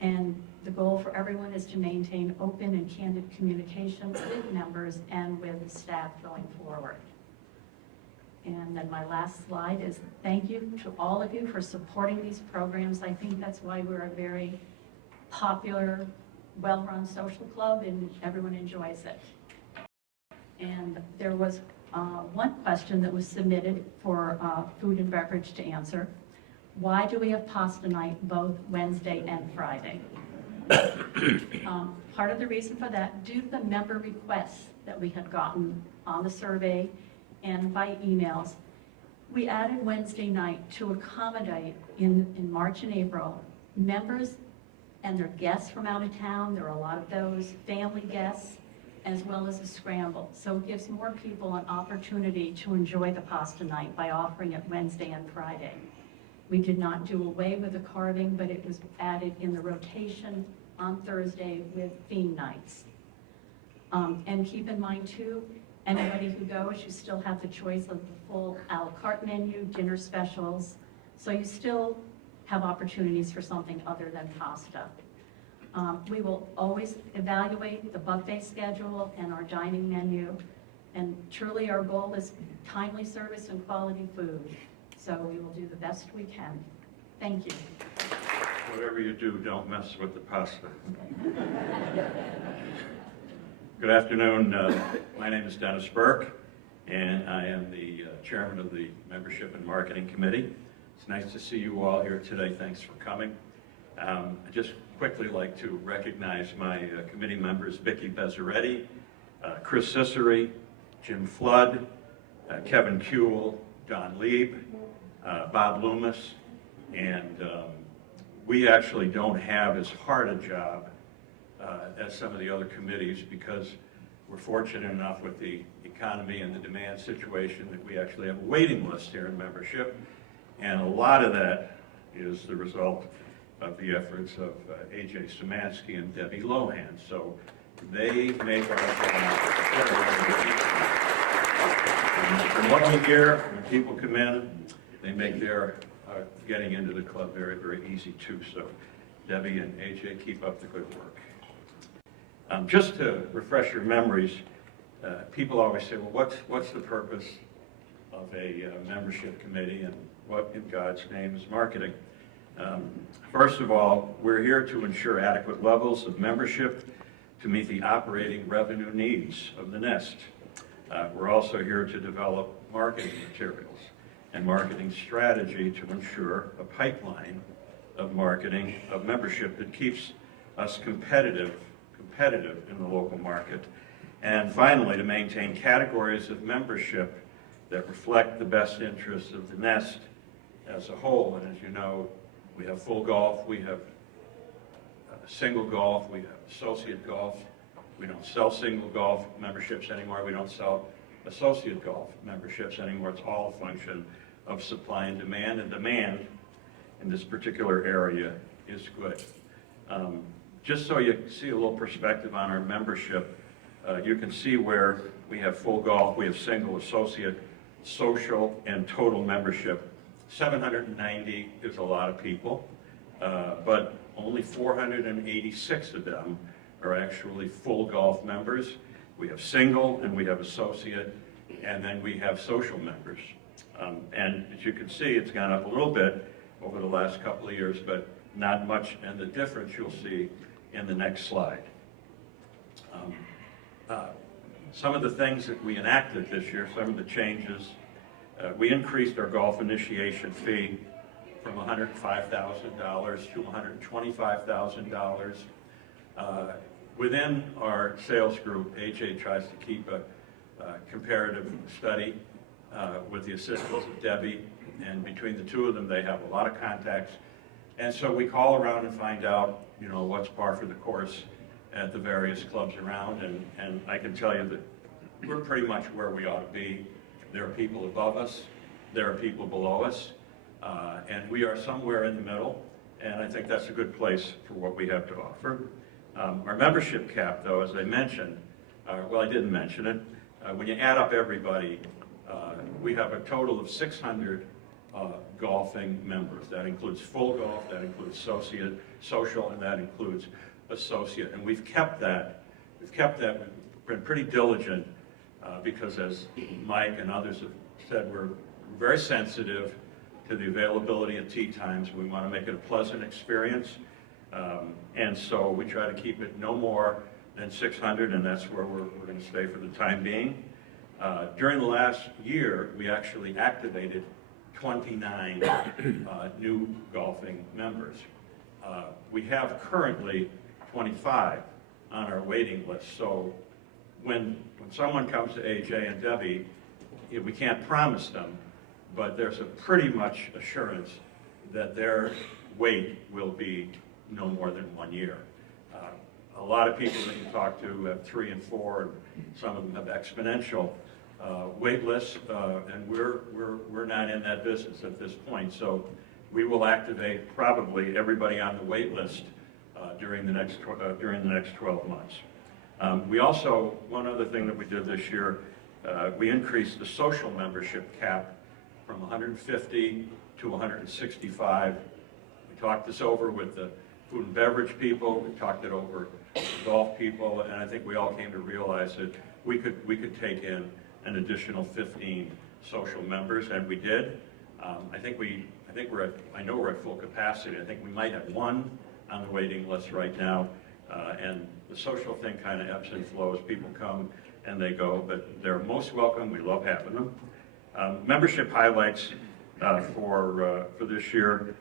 And the goal for everyone is to maintain open and candid communication with members and with staff going forward. And then my last slide is thank you to all of you for supporting these programs. I think that's why we're a very popular, well-run social club, and everyone enjoys it. And there was one question that was submitted for food and beverage to answer. Why do we have pasta night both Wednesday and Friday? Part of the reason for that, due to the member requests that we had gotten on the survey and by emails, we added Wednesday night to accommodate in March and April, members and their guests from out of town. There are a lot of those, family guests, as well as a scramble. So it gives more people an opportunity to enjoy the pasta night by offering it Wednesday and Friday. We did not do away with the carving, but it was added in the rotation on Thursday with theme nights. And keep in mind too, anybody who goes, you still have the choice of the full a la carte menu, dinner specials. So you still have opportunities for something other than pasta. We will always evaluate the buffet schedule and our dining menu. And truly our goal is timely service and quality food. So we will do the best we can. Thank you. Whatever you do, don't mess with the pasta. Good afternoon. My name is Dennis Burke, and I am the chairman of the Membership and Marketing Committee. It's nice to see you all here today. Thanks for coming. I'd just quickly like to recognize my committee members, Vicki Bezzaretti, Chris Ciceri, Jim Flood, Kevin Kuehl, Don Lieb, Bob Loomis, and we actually don't have as hard a job as some of the other committees because we're fortunate enough with the economy and the demand situation that we actually have a waiting list here in membership, and a lot of that is the result of the efforts of AJ Szymanski and Debbie Lohan. So they make our job. From what we hear, when people come in, they make their getting into the club very, very easy too. So Debbie and AJ, keep up the good work. Just to refresh your memories, people always say, well, what's the purpose of a membership committee and what in God's name is marketing? First of all, we're here to ensure adequate levels of membership to meet the operating revenue needs of the Nest. We're also here to develop marketing materials and marketing strategy to ensure a pipeline of marketing of membership that keeps us competitive in the local market. And finally, to maintain categories of membership that reflect the best interests of the Nest as a whole. And as you know, we have full golf, we have single golf, we have associate golf. We don't sell single golf memberships anymore. We don't sell associate golf memberships anymore. It's all a function of supply and demand in this particular area is good. Just so you see a little perspective on our membership, you can see where we have full golf, we have single, associate, social, and total membership. 790 is a lot of people, but only 486 of them are actually full golf members. We have single and we have associate, and then we have social members. And as you can see, it's gone up a little bit over the last couple of years, but not much, and the difference you'll see in the next slide. Some of the things that we enacted this year, some of the changes, we increased our golf initiation fee from $105,000 to $125,000. Within our sales group, AJ tries to keep a comparative study with the assistance of Debbie, and between the two of them, they have a lot of contacts. And so we call around and find out, you know, what's par for the course at the various clubs around, and I can tell you that we're pretty much where we ought to be. There are people above us, there are people below us, and we are somewhere in the middle, and I think that's a good place for what we have to offer. Our membership cap, though, as I mentioned, well, I didn't mention it, when you add up everybody, we have a total of 600 golfing members. That includes full golf, that includes associate, social, and that includes associate. And we've kept that, we've been pretty diligent because as Mike and others have said, we're very sensitive to the availability of tee times. We want to make it a pleasant experience. And so we try to keep it no more than 600, and that's where we're going to stay for the time being. During the last year, we actually activated 29 new golfing members. We have currently 25 on our waiting list. So when someone comes to AJ and Debbie, we can't promise them, but there's a pretty much assurance that their wait will be no more than 1 year. A lot of people that you talk to have 3 and 4, and some of them have exponential wait lists, and we're not in that business at this point. So we will activate probably everybody on the wait list during the next 12 months. We also, one other thing that we did this year, we increased the social membership cap from 150 to 165. We talked this over with the food and beverage people, we talked it over with golf people, and I think we all came to realize that we could take in an additional 15 social members, and we did. I know we're at full capacity. I think we might have 1 on the waiting list right now, and the social thing kind of ebbs and flows. People come and they go, but they're most welcome. We love having them. Membership highlights for this year: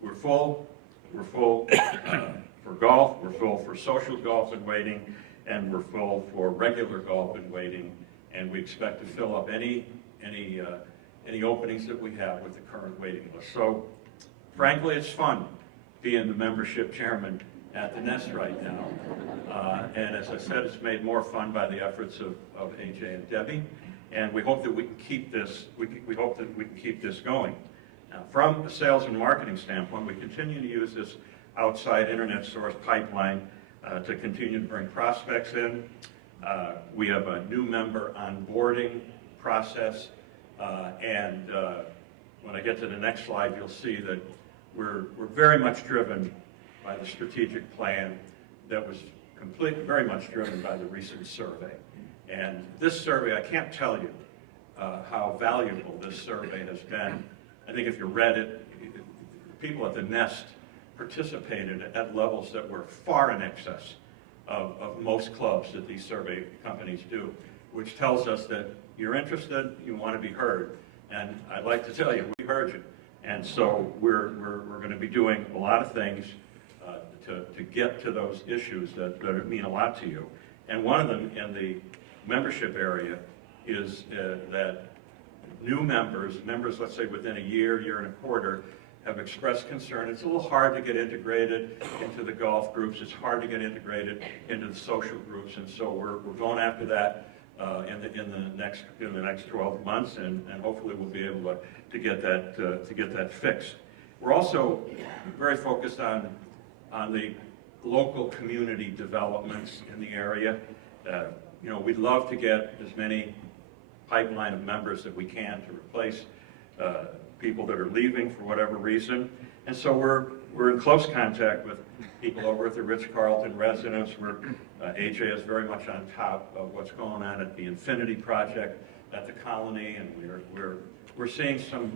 we're full. We're full for golf. We're full for social golf and waiting, and we're full for regular golf and waiting. And we expect to fill up any openings that we have with the current waiting list. So, frankly, it's fun being the membership chairman at the Nest right now. And as I said, it's made more fun by the efforts of AJ and Debbie. And we hope that we can keep this. We hope that we can keep this going. Now, from a sales and marketing standpoint, we continue to use this outside internet source pipeline to continue to bring prospects in. We have a new member onboarding process, and when I get to the next slide, you'll see that we're very much driven by the strategic plan that was very much driven by the recent survey. And this survey, I can't tell you how valuable this survey has been. I think if you read it, people at the Nest participated at levels that were far in excess of most clubs that these survey companies do, which tells us that you're interested, you want to be heard. And I'd like to tell you, we heard you. And so we're going to be doing a lot of things to get to those issues that mean a lot to you. And one of them in the membership area is that new members, let's say within a year and a quarter, have expressed concern. It's a little hard to get integrated into the golf groups. It's hard to get integrated into the social groups, and so we're going after that in the next 12 months, and hopefully we'll be able to get that fixed. We're also very focused on the local community developments in the area. We'd love to get as many pipeline of members that we can to replace people that are leaving for whatever reason. And so we're in close contact with people over at the Ritz-Carlton residence. AJ is very much on top of what's going on at the Infinity Project at the Colony, and we're seeing some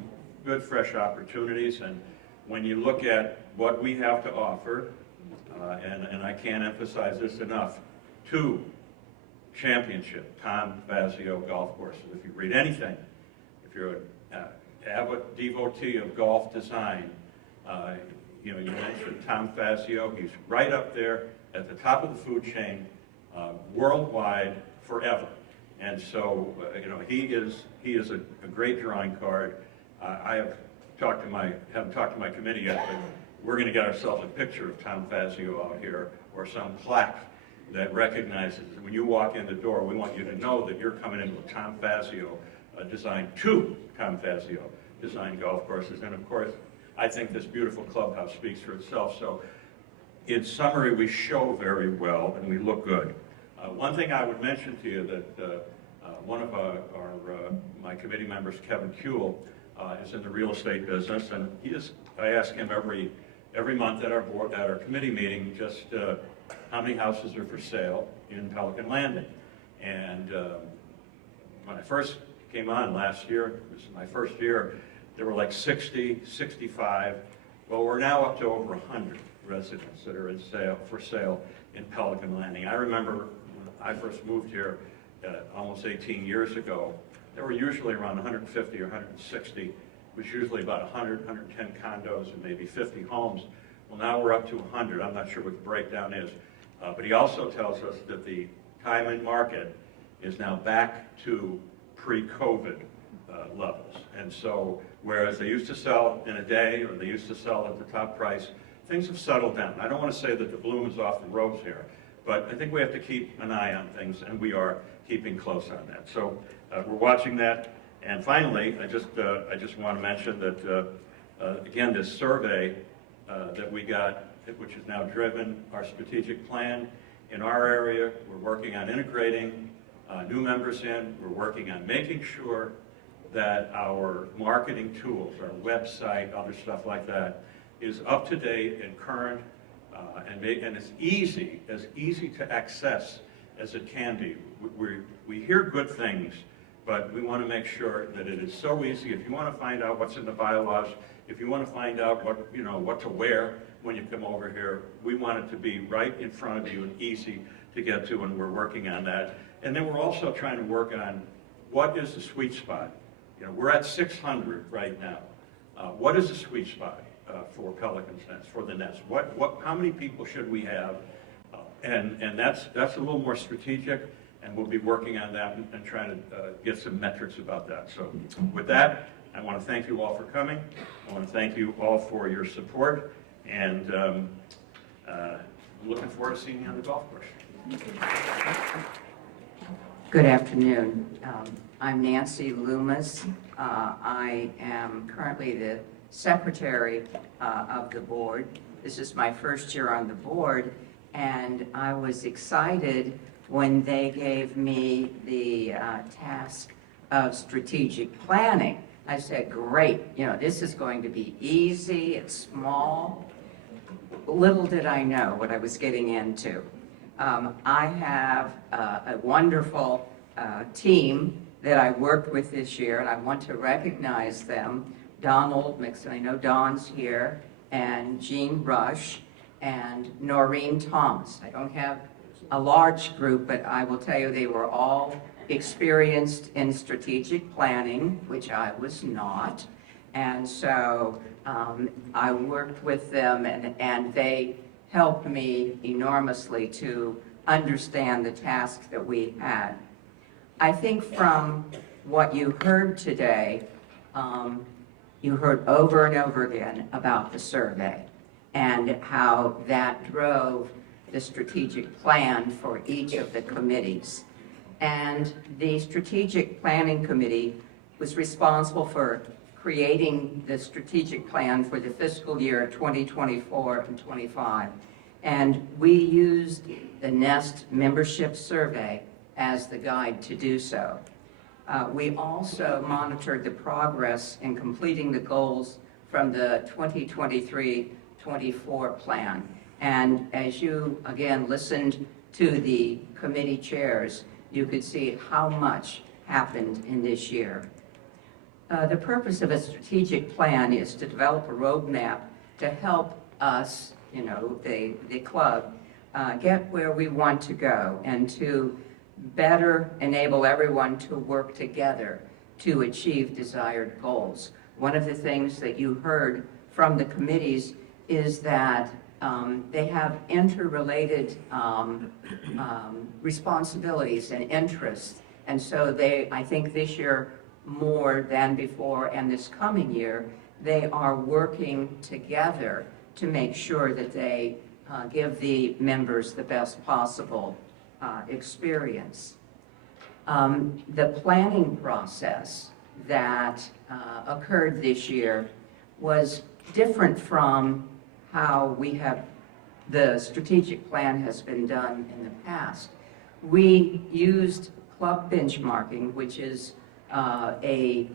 good fresh opportunities. And when you look at what we have to offer, and I can't emphasize this enough, 2 championship Tom Fazio golf courses. If you read anything, if you're an avid devotee of golf design, you mentioned Tom Fazio. He's right up there at the top of the food chain, worldwide, forever. And so, he is a great drawing card. I haven't talked to my committee yet, but we're going to get ourselves a picture of Tom Fazio out here, or some plaque that recognizes when you walk in the door. We want you to know that you're coming in with Tom Fazio designed 2 Tom Fazio designed golf courses. And of course, I think this beautiful clubhouse speaks for itself. So in summary, we show very well and we look good. One thing I would mention to you that one of my committee members, Kevin Kuehl, is in the real estate business, and I ask him every month at our committee meeting just how many houses are for sale in Pelican Landing. And when I first came on last year, it was my first year, there were like 60, 65. Well, we're now up to over 100 residents that are for sale in Pelican Landing. I remember when I first moved here almost 18 years ago, there were usually around 150 or 160. It was usually about 100, 110 condos and maybe 50 homes. Well, now we're up to 100. I'm not sure what the breakdown is. But he also tells us that the time in market is now back to pre-COVID levels. And so, whereas they used to sell in a day, or they used to sell at the top price, things have settled down. I don't want to say that the bloom is off the rose here, but I think we have to keep an eye on things, and we are keeping close on that. So we're watching that. And finally, I just want to mention that, again, this survey that we got, which has now driven our strategic plan in our area, we're working on integrating new members in. We're working on making sure that our marketing tools, our website, other stuff like that, is up to date and current, and as easy to access as it can be. We hear good things, but we want to make sure that it is so easy. If you want to find out what's in the bylaws, if you want to find out what to wear when you come over here, we want it to be right in front of you and easy to get to, and we're working on that. And then we're also trying to work on what is the sweet spot. We're at 600 right now. What is the sweet spot for Pelican's Nest, for the Nest? How many people should we have? And that's a little more strategic, and we'll be working on that and trying to get some metrics about that. So with that, I want to thank you all for coming. I want to thank you all for your support, and I'm looking forward to seeing you on the golf course. Good afternoon. I'm Nancy Loomis. I am currently the secretary of the board. This is my first year on the board, and I was excited when they gave me the task of strategic planning. I said, great, this is going to be easy, it's small. Little did I know what I was getting into. I have a wonderful team that I worked with this year, and I want to recognize them. Donald Mixon, I know Don's here, and Jean Rush, and Noreen Thomas. I don't have a large group, but I will tell you they were all experienced in strategic planning, which I was not. And so I worked with them, and they helped me enormously to understand the task that we had. I think from what you heard today, you heard over and over again about the survey and how that drove the strategic plan for each of the committees. And the Strategic Planning Committee was responsible for creating the strategic plan for the fiscal year 2024 and 25. And we used the NEST membership survey as the guide to do so. We also monitored the progress in completing the goals from the 2023-24 plan. And as you, again, listened to the committee chairs, you could see how much happened in this year. The purpose of a strategic plan is to develop a roadmap to help us, the club, get where we want to go and to better enable everyone to work together to achieve desired goals. One of the things that you heard from the committees is that they have interrelated responsibilities and interests. And so I think this year more than before and this coming year, they are working together to make sure that they give the members the best possible experience. The planning process that occurred this year was different from how the strategic plan has been done in the past. We used club benchmarking, which is a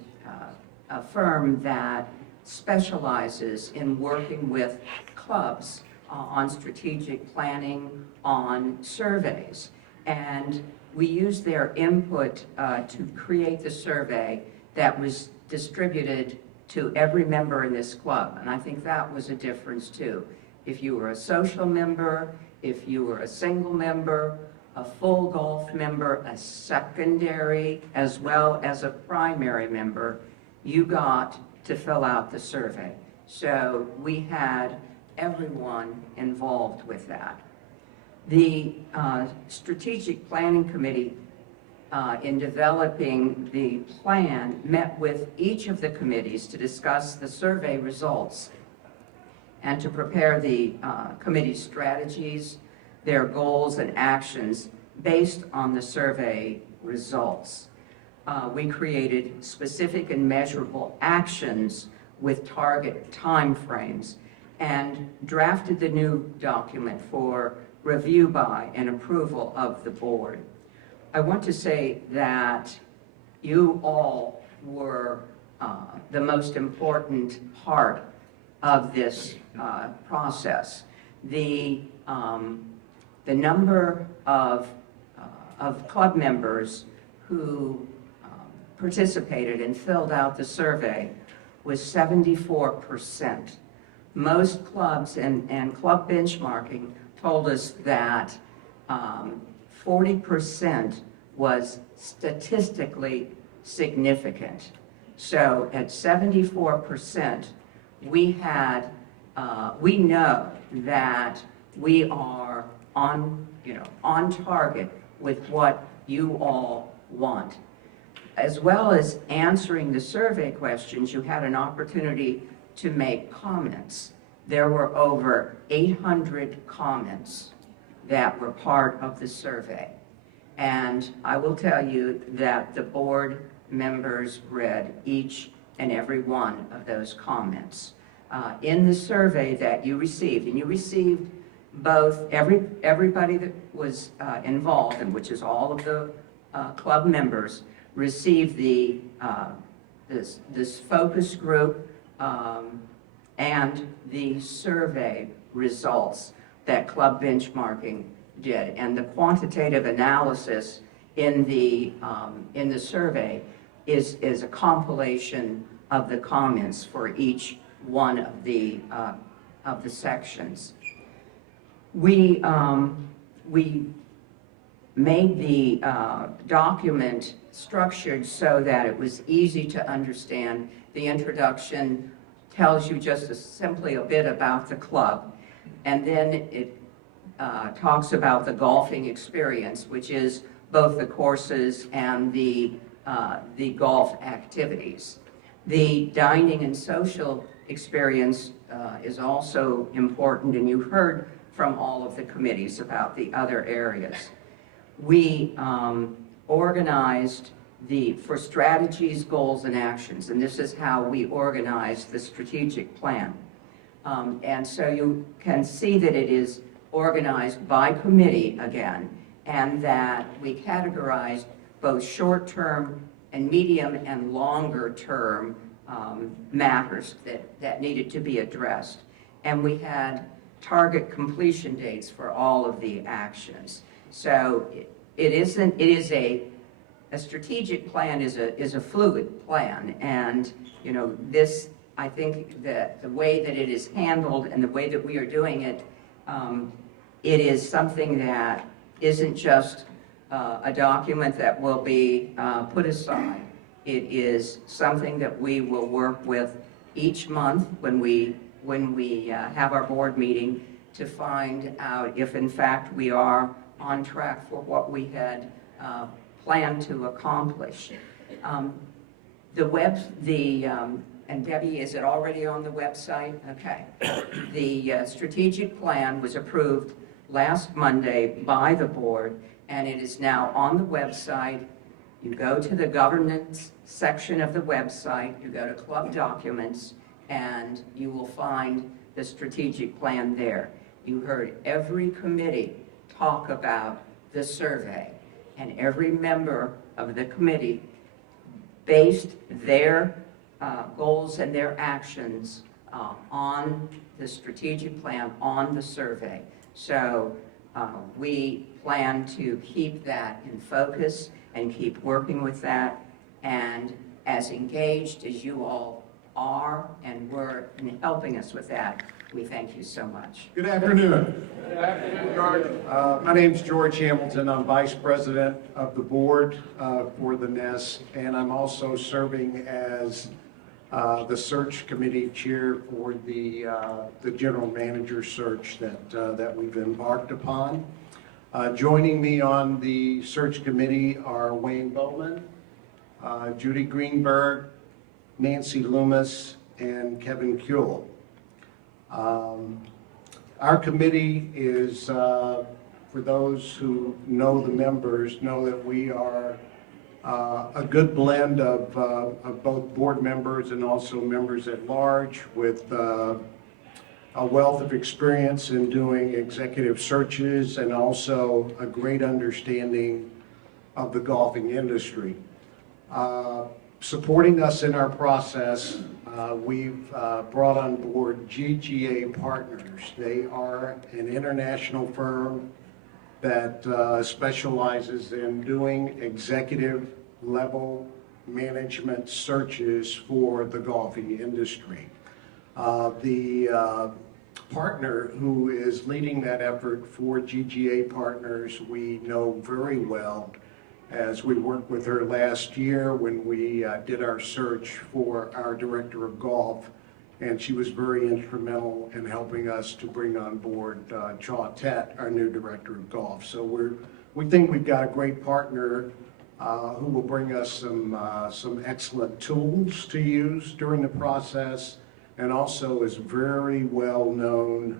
firm that specializes in working with clubs on strategic planning, on surveys. And we used their input to create the survey that was distributed to every member in this club. And I think that was a difference too. If you were a social member, if you were a single member, a full golf member, a secondary, as well as a primary member, you got to fill out the survey. So we had everyone involved with that. The Strategic Planning Committee, in developing the plan, met with each of the committees to discuss the survey results and to prepare the committee's strategies, their goals and actions based on the survey results. We created specific and measurable actions with target timeframes and drafted the new document for review by and approval of the board. I want to say that you all were the most important part of this process. The number of club members who participated and filled out the survey was 74%. Most clubs and club benchmarking told us that 40% was statistically significant. So at 74%, we know that we are on target with what you all want. As well as answering the survey questions, you had an opportunity to make comments. There were over 800 comments that were part of the survey. And I will tell you that the board members read each and every one of those comments. In the survey that you received, and you received both everybody that was involved, and which is all of the club members, received this focus group and the survey results that club benchmarking did. And the quantitative analysis in the survey is a compilation of the comments for each one of the sections. We made the document structured so that it was easy to understand. The introduction tells you just simply a bit about the club, and then it talks about the golfing experience, which is both the courses and the golf activities. The dining and social experience is also important, and you heard from all of the committees about the other areas. We organized for strategies, goals, and actions, and this is how we organized the strategic plan. And so you can see that it is organized by committee again, and that we categorized both short-term and medium and longer-term matters that needed to be addressed. And we had target completion dates for all of the actions. So a strategic plan is a fluid plan, and this, I think that the way that it is handled and the way that we are doing it, it is something that isn't just a document that will be put aside. It is something that we will work with each month when we have our board meeting to find out if in fact we are on track for what we had planned to accomplish. And Debbie, is it already on the website? Okay. The strategic plan was approved last Monday by the board, and it is now on the website. You go to the governance section of the website, you go to club documents, and you will find the strategic plan there. You heard every committee talk about the survey, and every member of the committee based their goals and their actions on the strategic plan, on the survey. So we plan to keep that in focus and keep working with that. And as engaged as you all are and were in helping us with that. We thank you so much. Good afternoon. My name's George Hamilton. I'm Vice President of the Board for the Nest, and I'm also serving as the Search Committee Chair for the General Manager search that we've embarked upon. Joining me on the Search Committee are Wayne Bowman, Judy Greenberg, Nancy Loomis, and Kevin Kuehl. Our committee is, for those who know the members, know that we are a good blend of both board members and also members at large with a wealth of experience in doing executive searches and also a great understanding of the golfing industry. Supporting us in our process, we've brought on board GGA Partners. They are an international firm that specializes in doing executive level management searches for the golfing industry. The partner who is leading that effort for GGA Partners, we know very well, as we worked with her last year when we did our search for our Director of Golf, and she was very instrumental in helping us to bring on board Chaw Tet, our new Director of Golf. So we think we've got a great partner who will bring us some excellent tools to use during the process, and also is very well known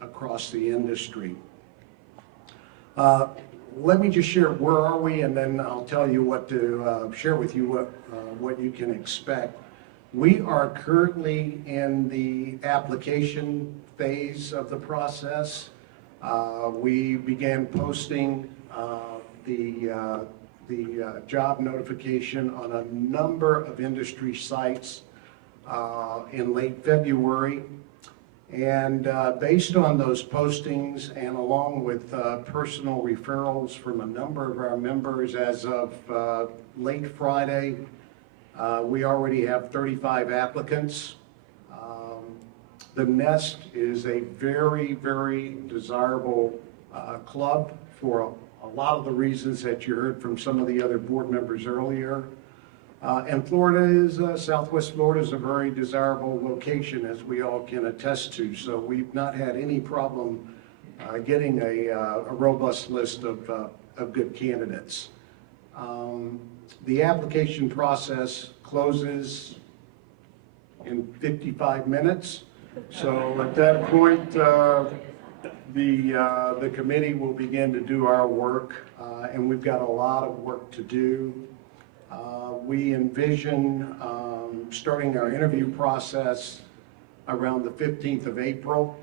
across the industry. Let me just share where are we, and then I'll tell you what to share with you what you can expect. We are currently in the application phase of the process. We began posting the job notification on a number of industry sites in late February. And based on those postings and along with personal referrals from a number of our members, as of late Friday, we already have 35 applicants. The Nest is a very, very desirable club for a lot of the reasons that you heard from some of the other board members earlier. And Southwest Florida is a very desirable location, as we all can attest to. So we've not had any problem getting a robust list of good candidates. The application process closes in 55 minutes. So at that point, the committee will begin to do our work, and we've got a lot of work to do. We envision starting our interview process around the 15th of April.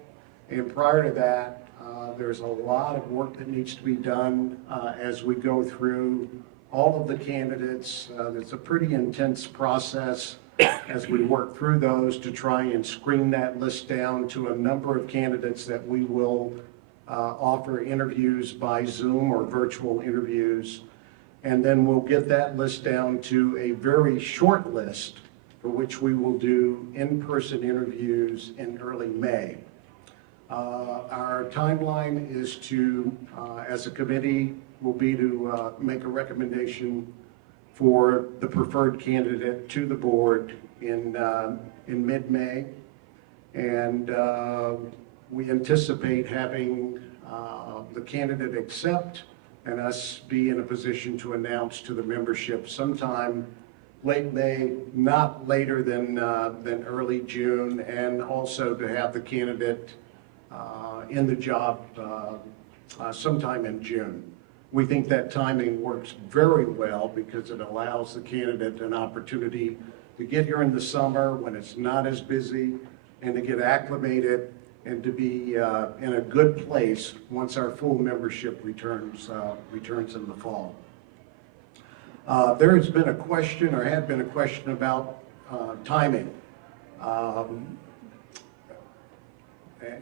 And prior to that, there's a lot of work that needs to be done as we go through all of the candidates. It's a pretty intense process as we work through those to try and screen that list down to a number of candidates that we will offer interviews by Zoom or virtual interviews. And then we'll get that list down to a very short list for which we will do in-person interviews in early May. Our timeline is to, as a committee, will be to make a recommendation for the preferred candidate to the board in mid-May. And we anticipate having the candidate accept and us be in a position to announce to the membership sometime late May, not later than early June, and also to have the candidate in the job sometime in June. We think that timing works very well because it allows the candidate an opportunity to get here in the summer when it's not as busy and to get acclimated and to be in a good place once our full membership returns in the fall. There has been a question, or had been a question about timing.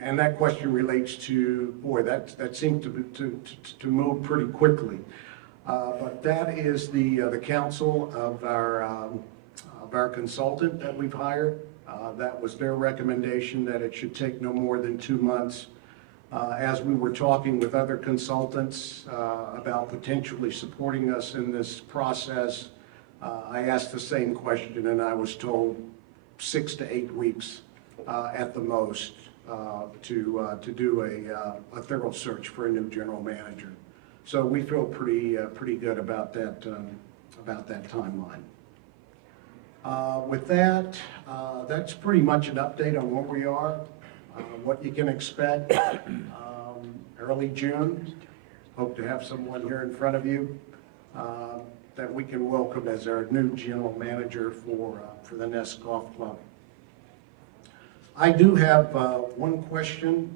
And that question relates to, boy, that seemed to move pretty quickly. But that is the counsel of our of our consultant that we've hired. That was their recommendation, that it should take no more than 2 months. As we were talking with other consultants about potentially supporting us in this process, I asked the same question, and I was told 6 to 8 weeks at the most to do a thorough search for a new general manager. So we feel pretty good about that timeline. With that, that's pretty much an update on where we are, what you can expect. Early June, hope to have someone here in front of you that we can welcome as our new general manager for the Nest Golf Club. I do have one question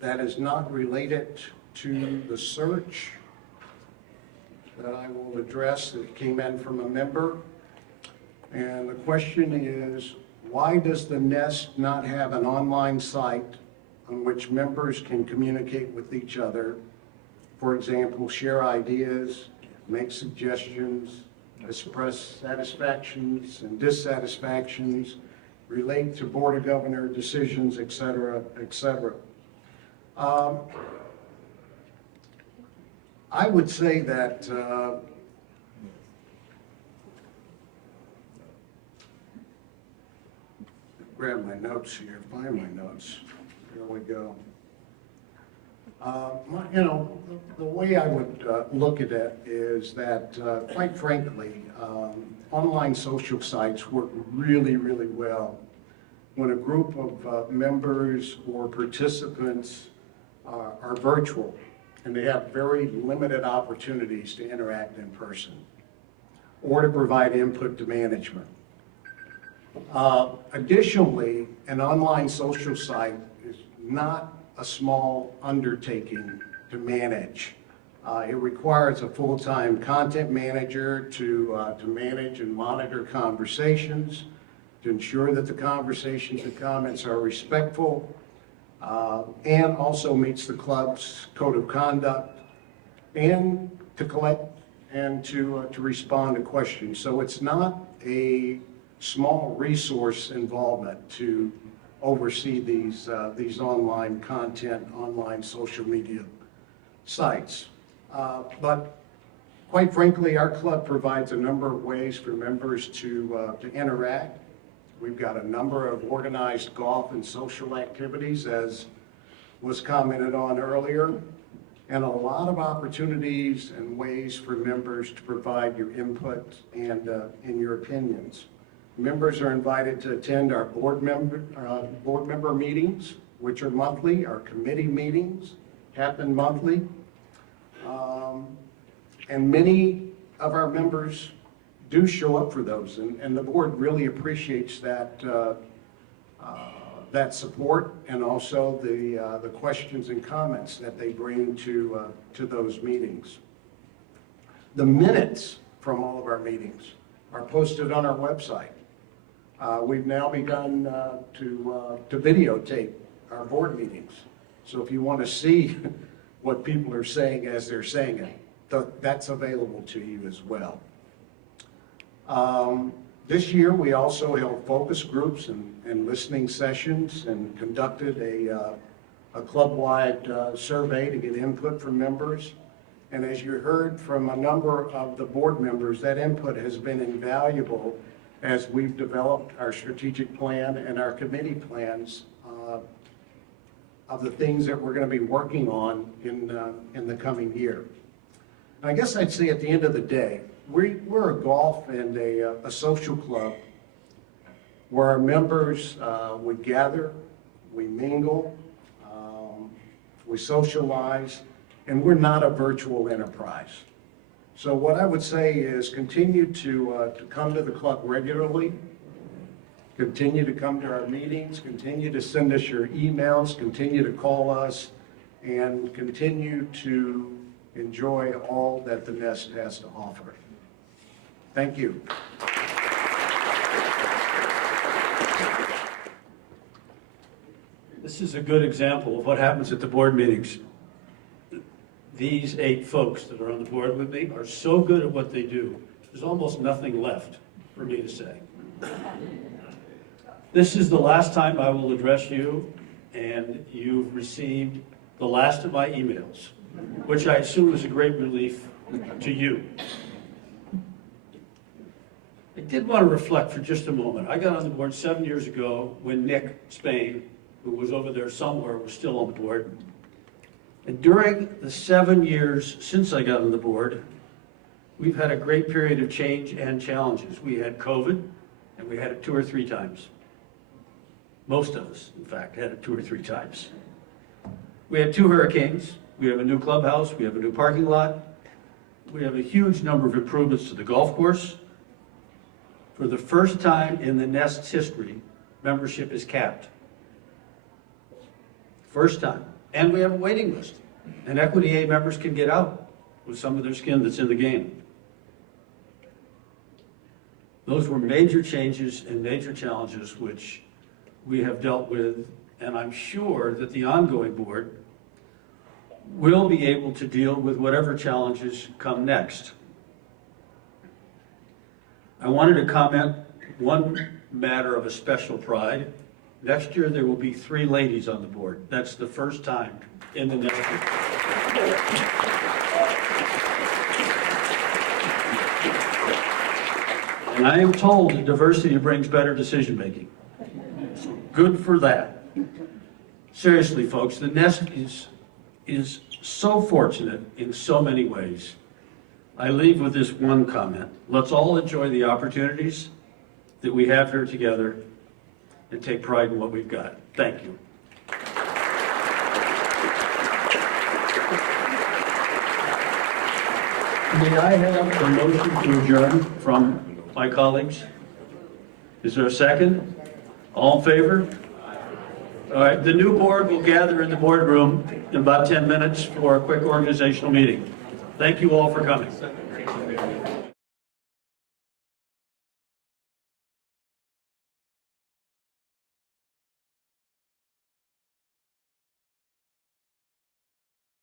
that is not related to the search that I will address that came in from a member. And the question is, why does the Nest not have an online site on which members can communicate with each other? For example, share ideas, make suggestions, express satisfactions and dissatisfactions, relate to Board of Governor decisions, et cetera, et cetera. I would say that grab my notes here, find my notes. Here we go. The way I would look at it is that, quite frankly, online social sites work really, really well when a group of members or participants are virtual and they have very limited opportunities to interact in person or to provide input to management. Additionally, an online social site is not a small undertaking to manage. It requires a full-time content manager to manage and monitor conversations, to ensure that the conversations and comments are respectful, and also meets the club's code of conduct, and to collect and to respond to questions. So it's not a small resource involvement to oversee these online content, online social media sites. But quite frankly, our club provides a number of ways for members to interact. We've got a number of organized golf and social activities, as was commented on earlier, and a lot of opportunities and ways for members to provide your input and your opinions. Members are invited to attend our board member meetings, which are monthly. Our committee meetings happen monthly. And many of our members do show up for those, and the board really appreciates that support, and also the questions and comments that they bring to those meetings. The minutes from all of our meetings are posted on our website. We've now begun to videotape our board meetings. So if you want to see what people are saying as they're saying it, that's available to you as well. This year, we also held focus groups and listening sessions and conducted a club-wide survey to get input from members. And as you heard from a number of the board members, that input has been invaluable as we've developed our strategic plan and our committee plans of the things that we're going to be working on in the coming year. And I guess I'd say at the end of the day, we're a golf and a social club where our members would gather, we mingle, we socialize, and we're not a virtual enterprise. So what I would say is continue to come to the club regularly, continue to come to our meetings, continue to send us your emails, continue to call us, and continue to enjoy all that the Nest has to offer. Thank you. This is a good example of what happens at the board meetings. These 8 folks that are on the board with me are so good at what they do, there's almost nothing left for me to say. This is the last time I will address you, and you've received the last of my emails, which I assume is a great relief to you. I did want to reflect for just a moment. I got on the board 7 years ago when Nick Spain, who was over there somewhere, was still on the board. And during the 7 years since I got on the board, we've had a great period of change and challenges. We had COVID, and we had it 2 or 3 times. Most of us, in fact, had it 2 or 3 times. We had 2 hurricanes. We have a new clubhouse. We have a new parking lot. We have a huge number of improvements to the golf course. For the first time in the Nest's history, membership is capped. First time. And we have a waiting list. And Equity A members can get out with some of their skin that's in the game. Those were major changes and major challenges which we have dealt with, and I'm sure that the ongoing board will be able to deal with whatever challenges come next. I wanted to comment one matter of a special pride. Next year, there will be 3 ladies on the board. That's the first time in the Nest. And I am told that diversity brings better decision-making. So good for that. Seriously, folks, the Nest is so fortunate in so many ways. I leave with this one comment. Let's all enjoy the opportunities that we have here together and take pride in what we've got. Thank you. May I have a motion to adjourn from my colleagues? Is there a second? All in favor? All right, the new board will gather in the boardroom in about 10 minutes for a quick organizational meeting. Thank you all for coming.